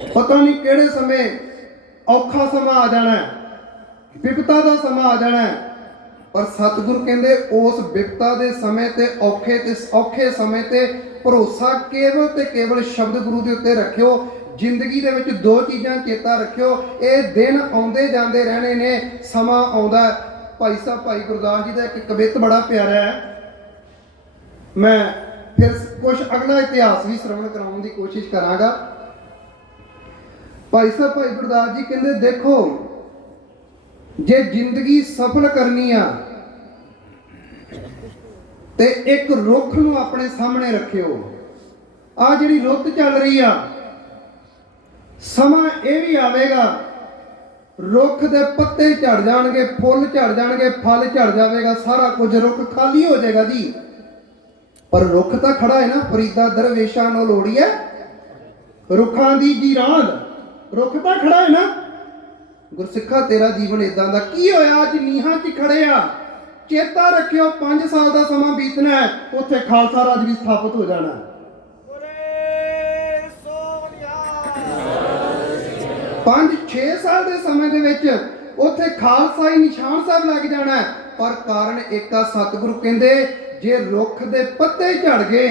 ਪਤਾ ਨਹੀਂ ਕਿਹੜੇ ਸਮੇਂ ਔਖਾ ਸਮਾਂ ਆ ਜਾਣਾ, ਵਿਪਤਾ ਦਾ ਸਮਾਂ ਆ ਜਾਣਾ, ਪਰ ਸਤਿਗੁਰੂ ਕਹਿੰਦੇ ਉਸ ਵਿਪਤਾ ਦੇ ਸਮੇਂ ਤੇ ਔਖੇ ਸਮੇਂ ਤੇ ਭਰੋਸਾ ਕੇਵਲ ਤੇ ਕੇਵਲ ਸ਼ਬਦ ਗੁਰੂ ਦੇ ਉੱਤੇ ਰੱਖਿਓ। ਜ਼ਿੰਦਗੀ ਦੇ ਵਿੱਚ ਦੋ ਚੀਜ਼ਾਂ ਚੇਤਾ ਰੱਖਿਓ, ਇਹ ਦਿਨ ਆਉਂਦੇ ਜਾਂਦੇ ਰਹਿਣੇ ਨੇ, ਸਮਾਂ ਆਉਂਦਾ। ਭਾਈ ਸਾਹਿਬ ਭਾਈ ਗੁਰਦਾਸ ਜੀ ਦਾ ਇੱਕ ਕਵਿਤ ਬੜਾ ਪਿਆਰਾ ਹੈ, ਮੈਂ ਫਿਰ ਕੁਝ ਅਗਲਾ ਇਤਿਹਾਸ ਵੀ ਸ਼ਰਵਣ ਕਰਾਉਣ ਦੀ ਕੋਸ਼ਿਸ਼ ਕਰਾਂਗਾ। ਭਾਈ ਸਾਹਿਬ ਭਾਈ ਗੁਰਦਾਸ ਜੀ ਕਹਿੰਦੇ, ਦੇਖੋ ਜੇ ਜ਼ਿੰਦਗੀ ਸਫਲ ਕਰਨੀ ਆ ਤੇ ਇੱਕ ਰੁੱਖ ਨੂੰ ਆਪਣੇ ਸਾਹਮਣੇ ਰੱਖਿਓ। ਆ ਜਿਹੜੀ ਰੁੱਤ ਚੱਲ ਰਹੀ ਆ, ਸਮਾਂ ਇਹ ਵੀ ਆਵੇਗਾ ਰੁੱਖ ਦੇ ਪੱਤੇ ਝੜ ਜਾਣਗੇ, ਫੁੱਲ ਝੜ ਜਾਣਗੇ, ਫਲ ਝੜ ਜਾਵੇਗਾ, ਸਾਰਾ ਕੁਝ ਰੁੱਖ ਖਾਲੀ ਹੋ ਜਾਏਗਾ ਜੀ, ਪਰ ਰੁੱਖ ਤਾਂ ਖੜਾ ਹੈ ਨਾ। ਫਰੀਦਾ ਦਰਵੇਸ਼ਾਂ ਨੂੰ ਲੋੜੀ ਹੈ ਰੁੱਖਾਂ ਦੀ ਜੀਰਾਂਦ, ਰੁੱਖ ਤਾਂ ਖੜਾ ਹੈ ਨਾ। ਗੁਰਸਿੱਖਾ ਤੇਰਾ ਜੀਵਨ ਇਦਾਂ ਦਾ ਕੀ ਹੋਇਆ, ਅੱਜ ਨੀਹਾਂ 'ਚ ਖੜੇ ਆ, ਚੇਤਾ ਰੱਖਿਓ 5 ਸਾਲ ਦਾ ਸਮਾਂ ਬੀਤਣਾ ਹੈ, ਉੱਥੇ ਖਾਲਸਾ ਰਾਜ ਵੀ ਸਥਾਪਿਤ ਹੋ ਜਾਣਾ। 5-6 ਸਾਲ ਦੇ ਸਮੇਂ ਦੇ ਵਿੱਚ ਉੱਥੇ ਖਾਲਸਾਈ ਨਿਸ਼ਾਨ ਸਾਹਿਬ ਲੱਗ ਜਾਣਾ, ਪਰ ਕਾਰਨ ਇੱਕ ਆ, ਸਤਿਗੁਰੂ ਕਹਿੰਦੇ ਜੇ ਰੁੱਖ ਦੇ ਪੱਤੇ ਝੜ ਗਏ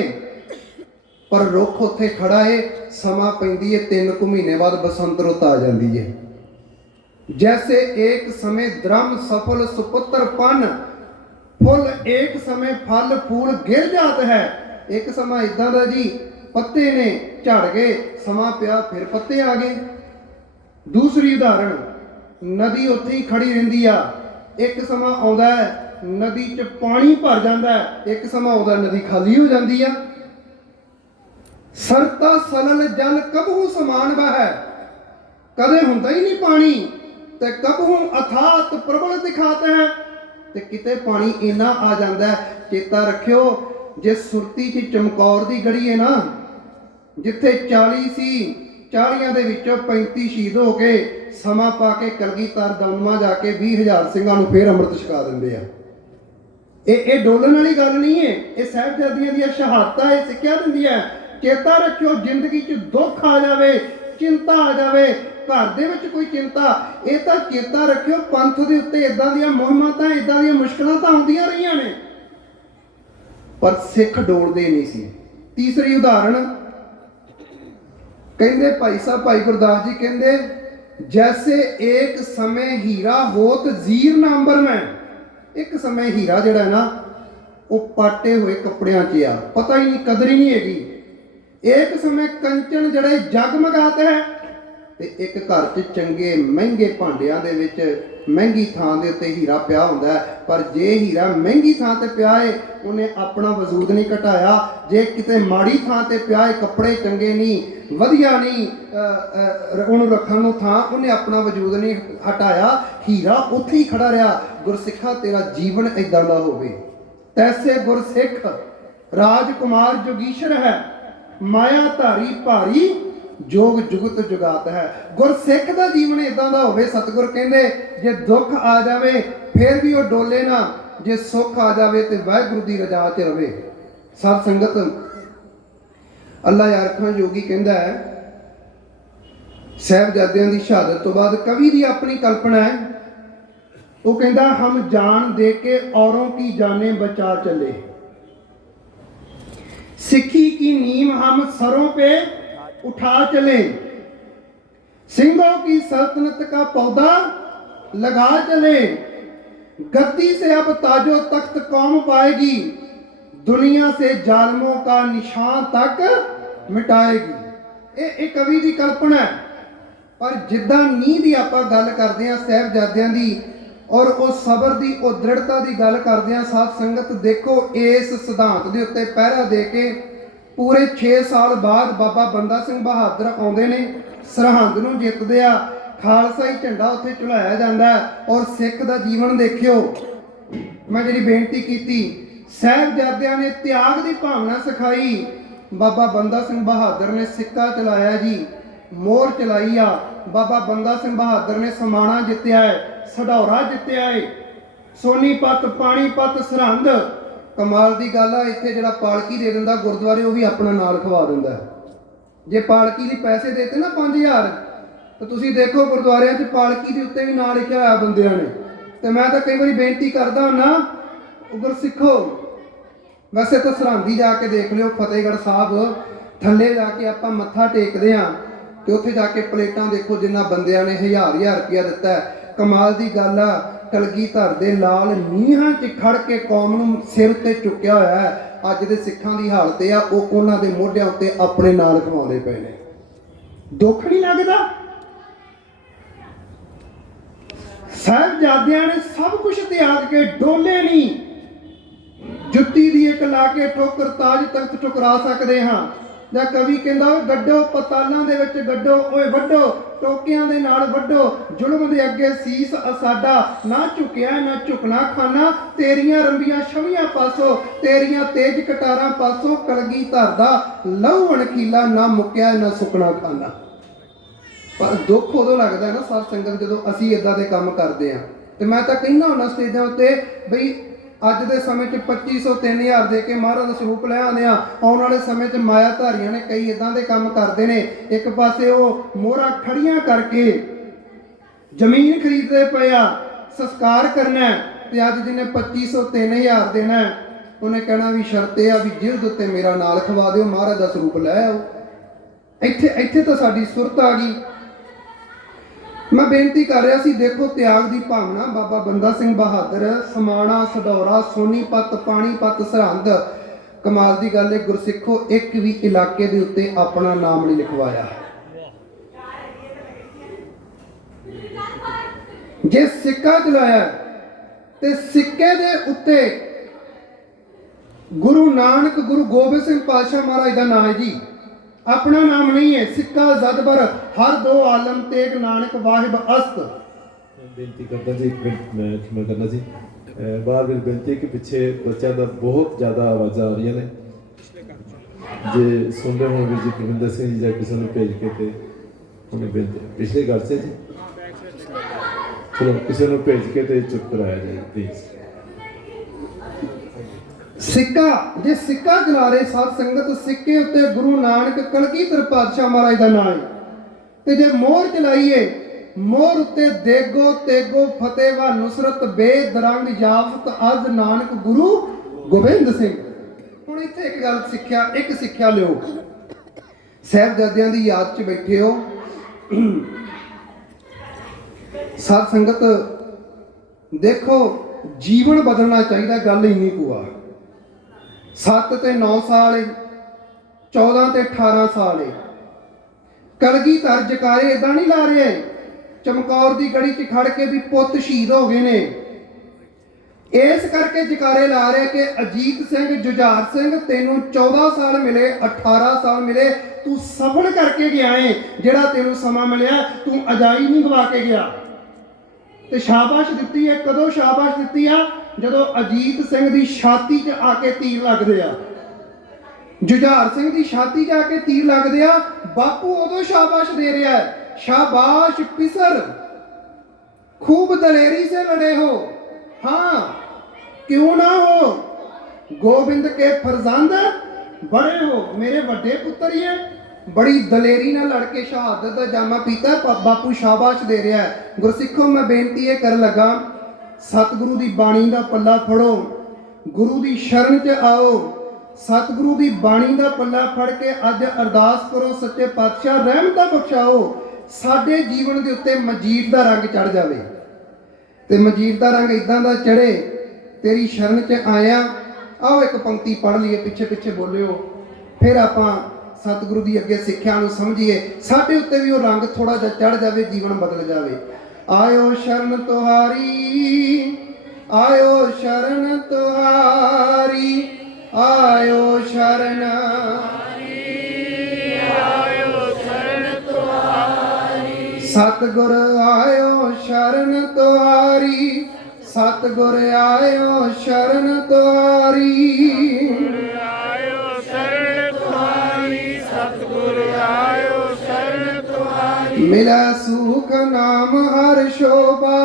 ਪਰ ਰੁੱਖ ਉੱਥੇ ਖੜਾ ਏ, ਸਮਾਂ ਪੈਂਦੀ ਏ 3 ਕੁ ਮਹੀਨੇ ਬਾਅਦ ਬਸੰਤ ਰੁੱਤ ਆ ਜਾਂਦੀ ਏ। जैसे एक समय द्रम सफल सुपुत्र पन फुल एक समय फल फूल गिर जाता है। एक समा इदां दा जी, पत्ते ने झड़ गए, समा पिया फिर पत्ते आ गए। दूसरी उदाहरण, नदी उत्थे ही खड़ी रहिंदी आ, एक समा आउंदा है नदी च पानी भर जांदा है, एक समा आउंदा नदी खाली हो जाती है। सरता सलल जल कबहू समान वह, कदे हुंदा ही नहीं पानी, ते कबहू अथात प्रबल दिखाता है, ते किते पानी इन्ना आ जाता है। चेता रखियो जे सुरती च चमकौर दी गड़ी है ना, जिथे 40 सी, 40 दे विचों 35 शहीद हो के समा पा के कलगीधर दमदमा जाके 20,000 सिंघां नूं फिर अमृत छका दिंदे आ। ये डोलन वाली गल नहीं है, ये साहिबजादियां दी शहादतां है, सिक्ख्या दिंदी है। चेता रखियो जिंदगी च दुख आ जावे, चिंता आ जावे, घर दे विच कोई चिंता, ये तो चेता रखियो पंथ दे उत्ते इदां दियां मुहिमां तां इदां दियां मुश्किलां तां आउंदियां रहियां ने, पर सिख डोलदे नहीं सी। तीसरी उदाहरण कहंदे भाई साहब भाई गुरदास जी कहंदे, जैसे एक समय हीरा होत जीर नांबर में, एक समय हीरा जिहड़ा है ना वो पाटे हुए कपड़ियां च आ, पता ही नहीं, कदर ही नहीं हैगी। एक समय कंचन जिहड़े जगमगाता है, ते एक घर च चंगे महंगे भांडियां दे विच महंगी थां दे उत्ते हीरा पिया हुंदा है, पर जे हीरा महंगी थां ते पिया है उन्हें अपना वजूद नहीं घटाया। जे किते माड़ी थां ते पिया है, कपड़े चंगे नहीं, वधिया नहीं, उहनूं रखण नूं थां, उन्हें अपना वजूद नहीं हटाया, हीरा उत्थे ही खड़ा रहा। गुरसिखा तेरा जीवन इदां दा होवे, तैसे गुरसिख राजकुमार जोगीश्वर है, माया धारी भारी जोग जुगत जुगात है। गुरसिख का जीवन इदां दा होवे। सतगुर कहंदे जे दुख आ जावे फिर भी वो डोले ना, जे सुख आ जावे ते वाहिगुरू दी रजा च रवे। साध संगत, अल्लाह यारखां योगी कहंदा है, साहिबजादियां दी शहादत तो बाद कवि दी अपनी कल्पना है, वो कहंदा हम जान दे के औरों की जाने बचा चले, सिक्खी की नीम हम सरों पे उठा चले, सिंहों की सल्तनत का पौधा लगा चले, गद्दी से अब ताजो तख्त कौम पाएगी, दुनिया से जालिमों का निशान तक मिटाएगी। ये कवि की कल्पना है, पर जिद्दां नींह दी आपां गल करदे हां साहिबजादियां दी और उस सबर की और दृढ़ता की गल करदे हां, साध संगत देखो इस सिद्धांत के उत्ते पहरा दे के पूरे 6 साल बाद बाबा बंदा सिंह बहादुर आउंदे ने, सरहंद नूं जितदे आ, खालसाई झंडा उत्थे चढ़ाया जाता है और सिख दा जीवन देखियो। मैं जिहड़ी बेनती कीती ਸਾਹਿਬਜ਼ਾਦਿਆਂ ਨੇ ਤਿਆਗ ਦੀ ਭਾਵਨਾ ਸਿਖਾਈ। ਬਾਬਾ ਬੰਦਾ ਸਿੰਘ ਬਹਾਦਰ ਨੇ ਸਿੱਕਾ ਚਲਾਇਆ ਜੀ, ਮੋਹਰ ਚਲਾਈ ਆ। ਬਾਬਾ ਬੰਦਾ ਸਿੰਘ ਬਹਾਦਰ ਨੇ ਸਮਾਣਾ ਜਿੱਤਿਆ ਹੈ, ਸਢੌਰਾ ਜਿੱਤਿਆ ਹੈ, ਸੋਨੀਪਤ, ਪਾਣੀਪਤ, ਸਰਹੰਦ। ਕਮਾਲ ਦੀ ਗੱਲ ਆ, ਇੱਥੇ ਜਿਹੜਾ ਪਾਲਕੀ ਦੇ ਦਿੰਦਾ ਗੁਰਦੁਆਰੇ, ਉਹ ਵੀ ਆਪਣਾ ਨਾਲ ਖਵਾ ਦਿੰਦਾ। ਜੇ ਪਾਲਕੀ ਲਈ ਪੈਸੇ ਦੇਤੇ ਨਾ 5000, ਤਾਂ ਤੁਸੀਂ ਦੇਖੋ ਗੁਰਦੁਆਰਿਆਂ 'ਚ ਪਾਲਕੀ ਦੇ ਉੱਤੇ ਵੀ ਨਾਂ ਲਿਖਿਆ ਹੋਇਆ ਬੰਦਿਆਂ ਨੇ। ਤੇ ਮੈਂ ਤਾਂ ਕਈ ਵਾਰੀ ਬੇਨਤੀ ਕਰਦਾ ਹੁੰਨਾ, ਗੁਰਸਿੱਖੋ, ਵੈਸੇ ਤਾਂ ਸਰਹੰਦੀ ਜਾ ਕੇ ਦੇਖ ਲਿਓ, ਫਤਿਹਗੜ੍ਹ ਸਾਹਿਬ ਥੱਲੇ ਜਾ ਕੇ ਆਪਾਂ ਮੱਥਾ ਟੇਕਦੇ ਹਾਂ ਤੇ ਉੱਥੇ ਜਾ ਕੇ ਪਲੇਟਾਂ ਦੇਖੋ, ਜਿੰਨਾ ਬੰਦਿਆਂ ਨੇ 1000 ਰੁਪਇਆ ਦਿੱਤਾ। ਕਮਾਲ ਦੀ ਗੱਲ ਆ, ਕਲਗੀਧਰ ਦੇ ਲਾਲ ਨੀਹਾਂ 'ਚ ਖੜ ਕੇ ਕੌਮ ਨੂੰ ਸਿਰ ਉੱਤੇ ਚੁੱਕਿਆ ਹੋਇਆ ਹੈ। ਅੱਜ ਦੇ ਸਿੱਖਾਂ ਦੀ ਹਾਲਤ ਇਹ ਆ, ਉਹ ਉਹਨਾਂ ਦੇ ਮੋਢਿਆਂ ਉੱਤੇ ਆਪਣੇ ਨਾਲ ਖਵਾਉਂਦੇ ਪਏ ਨੇ। ਦੁੱਖ ਨਹੀਂ ਲੱਗਦਾ? ਸਾਹਿਬਜ਼ਾਦਿਆਂ ਨੇ ਸਭ ਕੁਝ ਤਿਆਗ ਕੇ ਡੋਲੇ ਨਹੀਂ। ਜੁੱਤੀ ਦੀ ਇੱਕ ਲਾ ਕੇ ਠੋਕਰ ਤਾਜ ਤਖਤ ਠੁਕਰਾ ਸਕਦੇ ਹਾਂ। ਜਾਂ ਕਵੀ ਕਹਿੰਦਾ, ਗੱਡੋ ਪਤਾਲਾਂ ਦੇ ਵਿੱਚ ਗੱਡੋ, ਓਏ ਵੱਡੋ ਟੋਕਿਆਂ ਦੇ ਨਾਲ ਵੱਡੋ, ਜ਼ੁਲਮ ਦੇ ਅੱਗੇ ਸੀਸ ਸਾਡਾ ਨਾ ਝੁਕਿਆ ਨਾ ਝੁਕਣਾ ਖਾਨਾ। ਤੇਰੀਆਂ ਰੰਬੀਆਂ ਛਵੀਆਂ ਪਾਸੋਂ, ਤੇਰੀਆਂ ਤੇਜ ਕਟਾਰਾਂ ਪਾਸੋਂ, ਕਲਗੀਧਰ ਦਾ ਲਹੂ ਅਣਖੀਲਾ ਨਾ ਮੁੱਕਿਆ ਨਾ ਸੁੱਕਣਾ ਖਾਨਾ। ਪਰ ਦੁੱਖ ਉਦੋਂ ਲੱਗਦਾ ਨਾ ਸਾਧ ਸੰਗਤ, ਜਦੋਂ ਅਸੀਂ ਇਦਾਂ ਦੇ ਕੰਮ ਕਰਦੇ ਹਾਂ। ਤੇ ਮੈਂ ਤਾਂ ਕਹਿੰਦਾ ਹੁੰਦਾ ਸਟੇਜਾਂ ਉੱਤੇ, ਬਈ ਅੱਜ ਦੇ ਸਮੇਂ 'ਚ 2500 3000 ਦੇ ਕੇ ਮਹਾਰਾਜ ਦਾ ਸਰੂਪ ਲੈ ਆਉਂਦੇ ਆ। ਆਉਣ ਵਾਲੇ ਸਮੇਂ 'ਚ ਮਾਇਆਧਾਰੀਆਂ ਨੇ ਕਈ ਇਦਾਂ ਦੇ ਕੰਮ ਕਰਦੇ ਨੇ। ਇੱਕ ਪਾਸੇ ਉਹ ਮੋਹਰਾਂ ਖੜੀਆਂ ਕਰਕੇ ਜ਼ਮੀਨ ਖਰੀਦਦੇ ਪਏ ਆ, ਸੰਸਕਾਰ ਕਰਨਾ, ਤੇ ਅੱਜ ਜਿਹਨੇ 2500 3000 ਦੇਣਾ, ਉਹਨੇ ਕਹਿਣਾ ਵੀ ਸ਼ਰਤ ਇਹ ਆ ਵੀ ਜਿਲਦ ਉੱਤੇ ਮੇਰਾ ਨਾਲ ਖਵਾ ਦਿਓ, ਮਹਾਰਾਜ ਦਾ ਸਰੂਪ ਲੈ ਆਓ। ਇੱਥੇ ਤਾਂ ਸਾਡੀ ਸੁਰਤ ਆ ਗਈ। ਮੈਂ ਬੇਨਤੀ ਕਰ ਰਿਹਾ ਸੀ, ਦੇਖੋ ਤਿਆਗ ਦੀ ਭਾਵਨਾ। ਬਾਬਾ ਬੰਦਾ ਸਿੰਘ ਬਹਾਦਰ, ਸਮਾਣਾ, ਸਢੌਰਾ, ਸੋਨੀਪਤ, ਪਾਣੀਪਤ, ਸਰਹੰਦ। ਕਮਾਲ ਦੀ ਗੱਲ ਹੈ ਗੁਰਸਿੱਖੋ, ਇੱਕ ਵੀ ਇਲਾਕੇ ਦੇ ਉੱਤੇ ਆਪਣਾ ਨਾਮ ਨਹੀਂ ਲਿਖਵਾਇਆ। ਜੇ ਸਿੱਕਾ ਚਲਾਇਆ ਤੇ ਸਿੱਕੇ ਦੇ ਉੱਤੇ ਗੁਰੂ ਨਾਨਕ, ਗੁਰੂ ਗੋਬਿੰਦ ਸਿੰਘ ਪਾਤਸ਼ਾਹ ਮਹਾਰਾਜ ਦਾ ਨਾਮ ਹੈ ਜੀ, अपना नाम नहीं है। सिक्का जदबर हर दो आलम तेग नानक वाहिब अस्त। बेनती करता जी, मैं क्षमा करना जी, बार बार बेनती कि पिछे बच्चों का बहुत ज़्यादा आवाज़ा आ रही ने, जे सुन रहे हो जी प्रविंदर सिंह जी या किसी ने भेज के ते उन्हें बेनती पिछले घर से जी, चलो किसी ने भेज के ते चुप कराया जाए प्लीज़। सिक्का, जे सिक्का चला रहे साध संगत, सिक्के उत्ते गुरु नानक कलगीधर पातशाह महाराज का नाम है। ते जे मोहर चलाइए, मोहर उत्ते देगो तेगो फतेह व नुसरत बेदरंग याफत अज नानक गुरु गोबिंद सिंह। हुण इत्थे एक गल सिक्ख्या लिओ, साहिबजादियां दी याद च बैठे हो। साध संगत देखो, जीवन बदलना चाहिए, गल इन्नी कुआ। 7 ते 9 साल, 14 ते 18 साल। कलगीधर जकारे इदां नहीं ला रहे, चमकौर की गड़ी च खड़ के भी पुत शहीद हो गए ने। इस करके जकारे ला रहे कि अजीत सिंह, जुझार सिंह, तेनों 14 साल मिले, 18 साल मिले, तू सफल करके गया है। जिहड़ा तेनों समा मिलिया, तू अजाई नहीं गवा के गया। ते शाबाश दित्ती है। कदों शाबाश दित्ती आ? ਜਦੋਂ ਅਜੀਤ ਸਿੰਘ ਦੀ ਛਾਤੀ 'ਚ ਆ ਕੇ ਤੀਰ ਲੱਗਦੇ ਆ, ਜੁਝਾਰ ਸਿੰਘ ਦੀ ਛਾਤੀ 'ਚ ਆ ਕੇ ਤੀਰ ਲੱਗਦੇ ਆ, ਬਾਪੂ ਉਦੋਂ ਸ਼ਾਬਾਸ਼ ਦੇ ਰਿਹਾ ਹੈ, ਸ਼ਾਬਾਸ਼ ਪਿਸਰ, खूब दलेरी से लड़े हो, हाँ क्यों ना हो, गोविंद के फरजंद बड़े हो, मेरे बड़े पुत्र ही है। बड़ी दलेरी ना लड़के शहादत का जामा पीता, बापू शाबाश दे रहा है। गुरसिखों मैं बेनती ये कर लगा, सतगुरु की बाणी का पल्ला फड़ो, गुरु की शरण च आओ, सतगुरु की बाणी का पल्ला फड़ के अज अरदास करो, सच्चे पातशाह रहमत बख्शाओ, साडे जीवन के उत्ते मजीद का रंग चढ़ जाए। तो मजीद का रंग इदां दा चढ़े, तेरी शरण च आया। आओ एक पंक्ति पढ़ लीए, पिछे पिछे बोलियो, फिर आपां सतगुरु की अगे सिक्ख्या नूं समझिए, साडे उत्ते भी वो रंग थोड़ा जिहा चढ़ जाए, जीवन बदल जाए। आयो शरण तुहारी, आयो शरण तुहारी, आयो शरण, आयो शरण तुहारी, सतगुर आयो शरण तुहारी, सतगुर आयो शरण तुहारी, आयो शरण तुम्हारी, सतगुर आयो शरण तुम्हारी। मिला सुख नाम हर शोभा,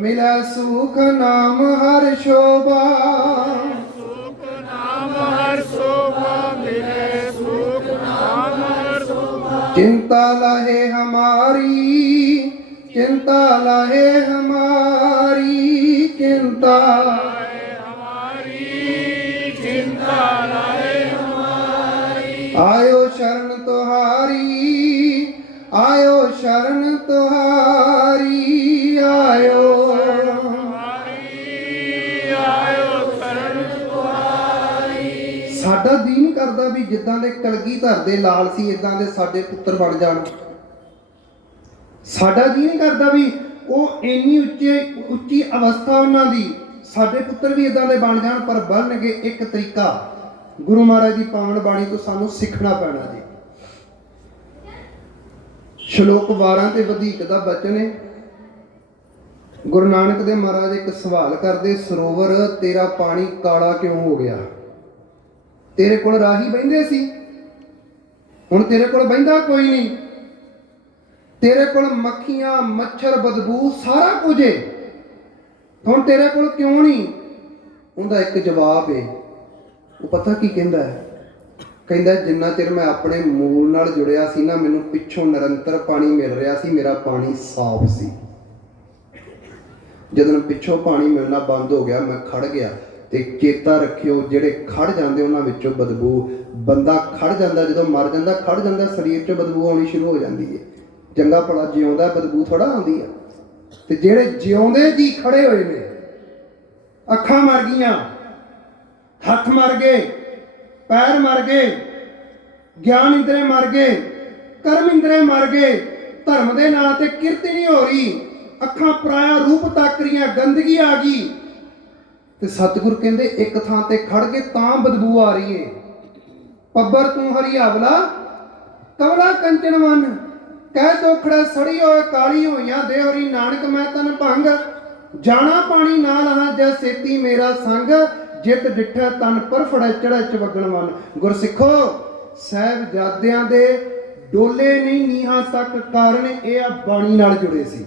मिला सुख नाम हर शोभा, सुख नाम हर शोभा मिले, सुख नाम हर शोभा। चिंता लाहे हमारी, चिंता लाहे हमारी, चिंता हमारी चिंता लाए हमारी। आयो शरण तुहारी, आयो शरण तुहारी, आयो आयो शरण तुम्हारी। ਸਾਡਾ ਜੀ ਨਹੀਂ ਕਰਦਾ ਵੀ ਜਿੱਦਾਂ ਦੇ ਕਲਗੀਧਰ ਦੇ ਲਾਲ ਸੀ ਇਦਾਂ ਦੇ ਸਾਡੇ ਪੁੱਤਰ ਬਣ ਜਾਣ। ਸਾਡਾ ਜੀ ਨਹੀਂ ਕਰਦਾ ਵੀ ਉਹ ਇੰਨੀ ਉੱਚੀ ਅਵਸਥਾ ਉਹਨਾਂ ਦੀ, ਸਾਡੇ ਪੁੱਤਰ ਵੀ ਇਦਾਂ ਦੇ ਬਣ ਜਾਣ, ਪਰ ਬਣਨਗੇ ਇੱਕ ਤਰੀਕਾ ਗੁਰੂ ਮਹਾਰਾਜ ਦੀ ਪਾਵਨ ਬਾਣੀ ਤੋਂ ਸਾਨੂੰ ਸਿੱਖਣਾ ਪੈਣਾ ਜੀ। ਸ਼ਲੋਕ 12 ਤੇ ਵਧੇਕ ਦਾ ਬਚਨ ਹੈ। ਗੁਰੂ ਨਾਨਕ ਦੇਵ ਮਹਾਰਾਜ ਇੱਕ ਸਵਾਲ ਕਰਦੇ, ਸਰੋਵਰ ਤੇਰਾ ਪਾਣੀ ਕਾਲਾ ਕਿਉਂ ਹੋ ਗਿਆ? ਤੇਰੇ ਕੋਲ ਰਾਹੀ ਬਹਿੰਦੇ ਸੀ, ਹੁਣ ਤੇਰੇ ਕੋਲ ਬਹਿੰਦਾ ਕੋਈ ਨਹੀਂ। ਤੇਰੇ ਕੋਲ ਮੱਖੀਆਂ, ਮੱਛਰ, ਬਦਬੂ ਸਾਰਾ ਕੁਝ ਹੈ, ਹੁਣ ਤੇਰੇ ਕੋਲ ਕਿਉਂ ਨਹੀਂ? ਉਹਦਾ ਇੱਕ ਜਵਾਬ ਹੈ। ਉਹ ਪਤਾ ਕੀ ਕਹਿੰਦਾ ਹੈ? ਕਹਿੰਦਾ ਜਿੰਨਾ ਚਿਰ ਮੈਂ ਆਪਣੇ ਮੂਲ ਨਾਲ ਜੁੜਿਆ ਸੀ ਨਾ, ਮੈਨੂੰ ਪਿੱਛੋਂ ਨਿਰੰਤਰ ਪਾਣੀ ਮਿਲ ਰਿਹਾ ਸੀ, ਮੇਰਾ ਪਾਣੀ ਸਾਫ਼ ਸੀ। ਜਦੋਂ ਪਿੱਛੋਂ ਪਾਣੀ ਮਿਲਣਾ ਬੰਦ ਹੋ ਗਿਆ, ਮੈਂ ਖੜ ਗਿਆ। ਤੇ ਚੇਤਾ ਰੱਖਿਓ, ਜਿਹੜੇ ਖੜ ਜਾਂਦੇ ਉਹਨਾਂ ਵਿੱਚੋਂ ਬਦਬੂ, ਬੰਦਾ ਖੜ ਜਾਂਦਾ ਜਦੋਂ ਮਰ ਜਾਂਦਾ, ਖੜ ਜਾਂਦਾ, ਸਰੀਰ 'ਚ ਬਦਬੂ ਆਉਣੀ ਸ਼ੁਰੂ ਹੋ ਜਾਂਦੀ ਹੈ। ਚੰਗਾ ਭਲਾ ਜਿਉਂਦਾ ਬਦਬੂ ਥੋੜਾ ਆਉਂਦੀ ਆ। ਤੇ ਜਿਹੜੇ ਜਿਉਂਦੇ ਜੀ ਖੜੇ ਹੋਏ ਨੇ, ਅੱਖਾਂ ਮਰ ਗਈਆਂ, ਹੱਥ ਮਰ ਗਏ, ਪੈਰ ਮਰ ਗਏ, ਗਿਆਨ ਇੰਦਰੇ ਮਰ ਗਏ, ਕਰਮ ਇੰਦਰੇ ਮਰ ਗਏ, ਧਰਮ ਦੇ ਨਾਂ ਤੇ ਕਿਰਤੀ ਨਹੀਂ ਹੋ ਰਹੀ, ਅੱਖਾਂ ਪਰਾਇਆ ਰੂਪ ਤੱਕ ਰਹੀਆਂ, ਗੰਦਗੀ ਆ ਗਈ। ਤੇ ਸਤਿਗੁਰ ਕਹਿੰਦੇ ਇੱਕ ਥਾਂ ਤੇ ਖੜ ਕੇ ਤਾਂ ਬਦਬੂ ਆ ਰਹੀ ਏ। ਪੱਬਰ ਤੂੰ ਹਰੀਆਵਲਾ, ਕਵਲਾ ਕੰਚਨ ਵਨ, ਕਹਿ ਦੋਖੜਾ ਸੜੀ ਹੋਏ ਕਾਲੀ ਹੋਈਆਂ, ਦੇਹਰੀ ਨਾਨਕ ਮੈਂ ਤਨ ਭੰਗ, ਜਾਣਾ ਪਾਣੀ ਨਾਲ ਹਾਂ ਜੈ ਸੇਤੀ ਮੇਰਾ ਸੰਗ, ਜਿਤ ਡਿਠੈ ਤਨ ਪਰ ਫੜੈ ਚੜ੍ਹੈ ਚਵਗਣ ਵਨ। ਗੁਰਸਿੱਖੋ, ਸਾਹਿਬਜ਼ਾਦਿਆਂ ਦੇ ਡੋਲੇ ਨਹੀਂ ਨੀਹਾਂ ਤੱਕ ਕਾਰਨ ਇਹ ਆ ਬਾਣੀ ਨਾਲ ਜੁੜੇ ਸੀ।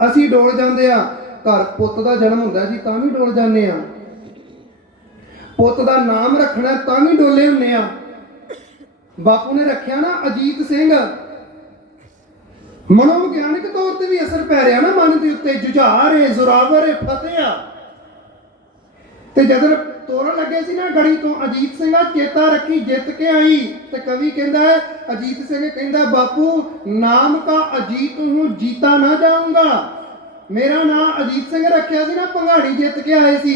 ਅਸੀਂ ਡੋਲ ਜਾਂਦੇ ਆ, ਘਰ ਪੁੱਤ ਦਾ ਜਨਮ ਹੁੰਦਾ ਜੀ ਤਾਂ ਵੀ ਡੋਲ ਜਾਂਦੇ ਆ, ਪੁੱਤ ਦਾ ਨਾਮ ਰੱਖਣਾ ਤਾਂ ਵੀ ਡੋਲੇ ਹੁੰਨੇ ਆ। ਬਾਪੂ ਨੇ ਰੱਖਿਆ ਨਾ ਅਜੀਤ ਸਿੰਘ, ਮਨੋਵਿਗਿਆਨਿਕ ਤੌਰ ਤੇ ਵੀ ਅਸਰ ਪੈ ਰਿਹਾ ਨਾ ਮਨ ਦੇ ਉੱਤੇ, ਜੁਝਾਰ ਏ, ਜ਼ੋਰਾਵਰ ਏ, ਫਤਿਹ ਆ। ਤੇ ਜਦੋਂ ਤੋਰਨ ਲੱਗੇ ਸੀ ਨਾ ਗੜੀ ਤੋਂ, ਅਜੀਤ ਸਿੰਘਾ ਚੇਤਾ ਰੱਖੀ ਜਿੱਤ ਕੇ ਆਈ। ਤੇ ਕਵੀ ਕਹਿੰਦਾ ਹੈ, ਅਜੀਤ ਸਿੰਘ ਕਹਿੰਦਾ, ਬਾਪੂ ਨਾਮ ਕਾ ਅਜੀਤ ਹੂੰ ਜੀਤਾ ਨਾ ਜਾਊਂਗਾ। ਮੇਰਾ ਨਾਮ ਅਜੀਤ ਸਿੰਘ ਰੱਖਿਆ ਸੀ ਨਾ, ਭੰਗਾੜੀ ਜਿੱਤ ਕੇ ਆਏ ਸੀ।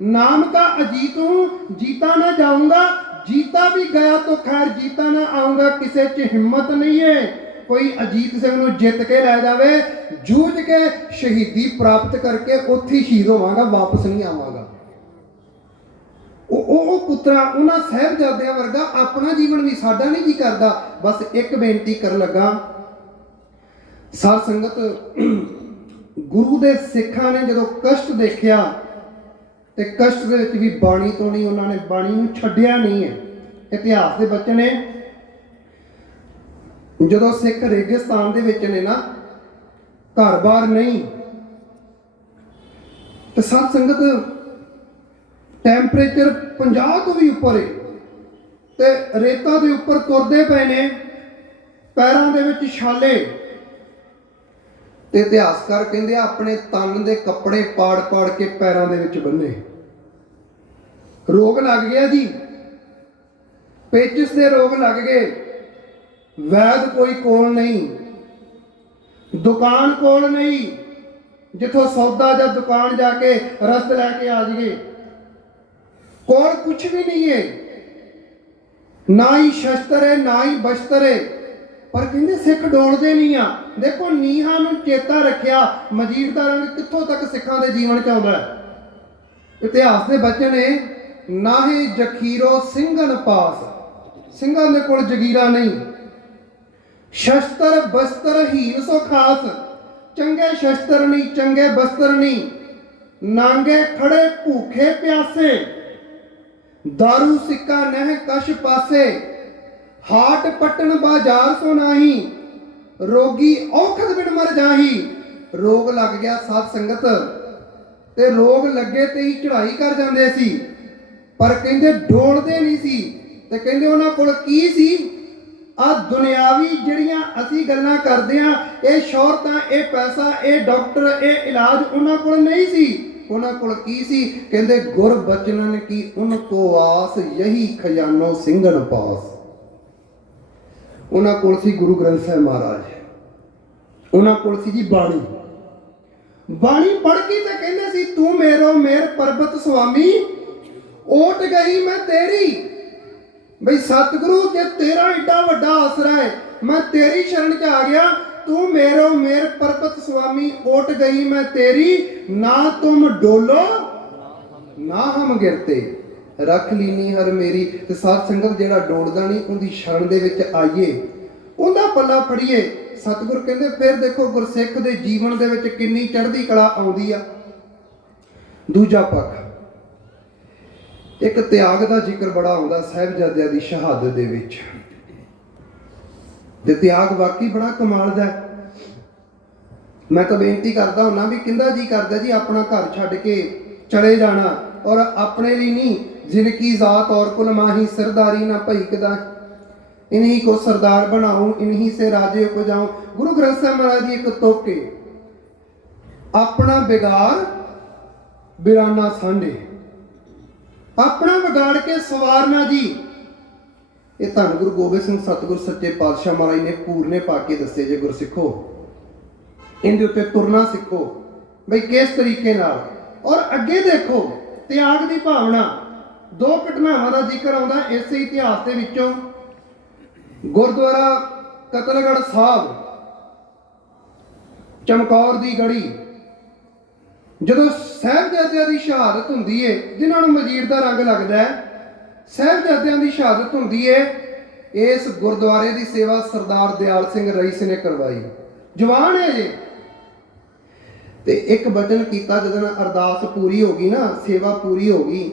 ਨਾਮ ਕਾ ਅਜੀਤ ਹੂੰ ਜੀਤਾ ਨਾ ਜਾਊਂਗਾ, ਜੀਤਾ ਵੀ ਗਿਆ ਤਾਂ ਖੈਰ ਜੀਤਾ ਨਾ ਆਊਂਗਾ। ਕਿਸੇ 'ਚ ਹਿੰਮਤ ਨਹੀਂ ਹੈ ਕੋਈ ਅਜੀਤ ਸਿੰਘ ਨੂੰ ਜਿੱਤ ਕੇ ਲੈ ਜਾਵੇ, ਜੂਝ ਕੇ ਸ਼ਹੀਦੀ ਪ੍ਰਾਪਤ ਕਰਕੇ ਉੱਥੇ ਹੀ ਸ਼ਹੀਦ ਹੋਵਾਂਗਾ, ਵਾਪਸ ਨਹੀਂ ਆਵਾਂਗਾ। ਉਹ ਪੁੱਤਰਾ, ਉਹਨਾਂ ਸਾਹਿਬਜ਼ਾਦਿਆਂ ਵਰਗਾ ਆਪਣਾ ਜੀਵਨ ਵੀ ਸਾਡਾ ਨਹੀਂ ਜੀ ਕਰਦਾ। ਬਸ ਇੱਕ ਬੇਨਤੀ ਕਰਨ ਲੱਗਾ, ਸਾਧ ਸੰਗਤ, ਗੁਰੂ ਦੇ ਸਿੱਖਾਂ ਨੇ ਜਦੋਂ ਕਸ਼ਟ ਦੇਖਿਆ ਤੇ ਕਸ਼ਟ ਦੇ ਵਿੱਚ ਵੀ ਬਾਣੀ ਤੋਂ ਨਹੀਂ, ਉਹਨਾਂ ਨੇ ਬਾਣੀ ਨੂੰ ਛੱਡਿਆ ਨਹੀਂ ਹੈ। ਇਤਿਹਾਸ ਦੇ ਬਚਨ ਨੇ, ਜਦੋਂ ਸਿੱਖ ਰੇਗਿਸਤਾਨ ਦੇ ਵਿੱਚ ਨੇ ਨਾ, ਘਰ-ਬਾਰ ਨਹੀਂ, ਤੇ ਸਾਧ ਸੰਗਤ ਟੈਂਪਰੇਚਰ 50 ਤੋਂ ਵੀ ਉੱਪਰ ਹੈ, ਤੇ ਰੇਤਾ ਦੇ ਉੱਪਰ ਤੁਰਦੇ ਪਏ ਨੇ, ਪੈਰਾਂ ਦੇ ਵਿੱਚ ਛਾਲੇ। ਤੇ ਇਤਿਹਾਸਕਾਰ ਕਹਿੰਦੇ ਆ ਆਪਣੇ ਤਨ ਦੇ ਕੱਪੜੇ ਪਾੜ-ਪਾੜ ਕੇ ਪੈਰਾਂ ਦੇ ਵਿੱਚ ਬੰਨੇ। ਰੋਗ ਲੱਗ ਗਿਆ ਜੀ, ਪੇਚਿਸ ਦੇ ਰੋਗ ਲੱਗ ਗਏ, ਵੈਦ ਕੋਈ ਕੋਲ ਨਹੀਂ, ਦੁਕਾਨ ਕੋਲ ਨਹੀਂ ਜਿੱਥੋਂ ਸੌਦਾ ਜਾਂ ਦੁਕਾਨ ਜਾ ਕੇ ਰਸਤ ਲੈ ਕੇ ਆ ਜਾਈਏ, ਕੋਲ ਕੁਛ ਵੀ ਨਹੀਂ ਹੈ, ਨਾ ਹੀ ਸ਼ਸਤਰ ਹੈ ਨਾ ਹੀ ਬਸਤਰ ਹੈ। ਪਰ ਕਹਿੰਦੇ ਸਿੱਖ ਡੋਲਦੇ ਨਹੀਂ ਆ। ਦੇਖੋ ਨੀਹਾਂ ਨੂੰ ਚੇਤਾ ਰੱਖਿਆ, ਮਜੀਦ ਦਾ ਰੰਗ ਕਿੱਥੋਂ ਤੱਕ ਸਿੱਖਾਂ ਦੇ ਜੀਵਨ 'ਚ ਆਉਂਦਾ ਹੈ। ਇਤਿਹਾਸ ਦੇ ਬਚਨ ਨੇ, ਨਾਹੀ ਜਖੀਰੋ ਸਿੰਘਨ ਪਾਸ, ਸਿੰਘਾਂ ਦੇ ਕੋਲ ਜਗੀਰਾ ਨਹੀਂ, ਸ਼ਸਤਰ ਬਸਤਰ ਹੀਨ ਸੋ ਖਾਸ, ਚੰਗੇ ਸ਼ਸਤਰ ਨਹੀਂ, ਚੰਗੇ ਬਸਤਰ ਨਹੀਂ, ਨਾਂਗੇ ਖੜੇ ਭੂਖੇ ਪਿਆਸੇ, दारू सिक्का नह कश पासे, हाट पट्टन बाजार सो नाही, रोगी औखद बिन मर जाही। रोग लग गया साध संगत ते रोग लगे ते ही चढ़ाई कर जांदे सी, पर कहंदे डोलदे नहीं सी। ते कहंदे उन्हां कोल की सी? आ दुनियावी जिहड़ियां असीं गल्लां करदे आ, ये शौहरतां, ये पैसा, ये डॉक्टर, ये इलाज उन्हां कोल नहीं सी। उन्हां कोल की सी? कहंदे गुर बचनन की उनको आस, यही खजानो सिंघन पास। उन्हां कोल सी गुरु ग्रंथ साहिब महाराज, उन्हां कोल सी जी बाणी। बाणी पढ़ के तो कहंदे सी, तू मेरो मेर पर्वत स्वामी, ओट गई मैं तेरी। बई सतगुरु जे तेरा एडा वड्डा आसरा है, मैं तेरी शरण च आ गया, तू मेरो मेर पर्वत स्वामी, ओट गई मैं तेरी। ना तुम डोलो ना हम गिरते, रख लीनी हर मेरी। ते साध संगत जेड़ा डोलदा नहीं, उनदी शरण दे विच आइए, उनदा पल्ला फड़िए। सतगुर कहंदे फिर देखो गुरसिख दे जीवन दे विच किन्नी चढ़दी कला आउंदी आ। दूजा पक्ष, एक त्याग दा जिक्र बड़ा आउंदा साहिबजादियां दी शहादत दे विच, ते त्याग वाकई बड़ा कमाल दा है। मैं तो बेनती करता हुन्ना भी किंदा जी करदा जी अपना घर छड्ड के चले जाना, और अपने लिए नहीं, जिनकी जात और कुल माही सरदारी ना भईकदा, इन्हीं को सरदार बनाऊं, इन्हीं से राजे उपजाऊं। गुरु ग्रंथ साहिब महाराज जी एक तुक है, अपना बिगाड़ बिराना सांढे, अपना बिगाड़ के सवारना जी। ये धन गुरु गोबिंद सिंह सतगुर सच्चे पातशाह महाराज ने पूरने पा के दसे जे गुरसिखो, इनके उत्ते तुरना सीखो बई किस तरीके नाल। और अगे देखो त्याग की भावना। दो घटनावां का जिक्र आउंदा इस इतिहास के विचों। गुरुद्वारा कतलगढ़ साहब, चमकौर दी गढ़ी, जदों साहिबजादियां दी शहादत हुंदी है, जिन्हां नूं मजीर दा रंग लगदा है, साहिबजादियां दी शहादत हुंदी है, इस गुरुद्वारे की सेवा सरदार दयाल सिंह रईस ने करवाई। जवान है जे, ते एक वचन किया जदों अरदास पूरी हो गई ना, सेवा पूरी हो गई,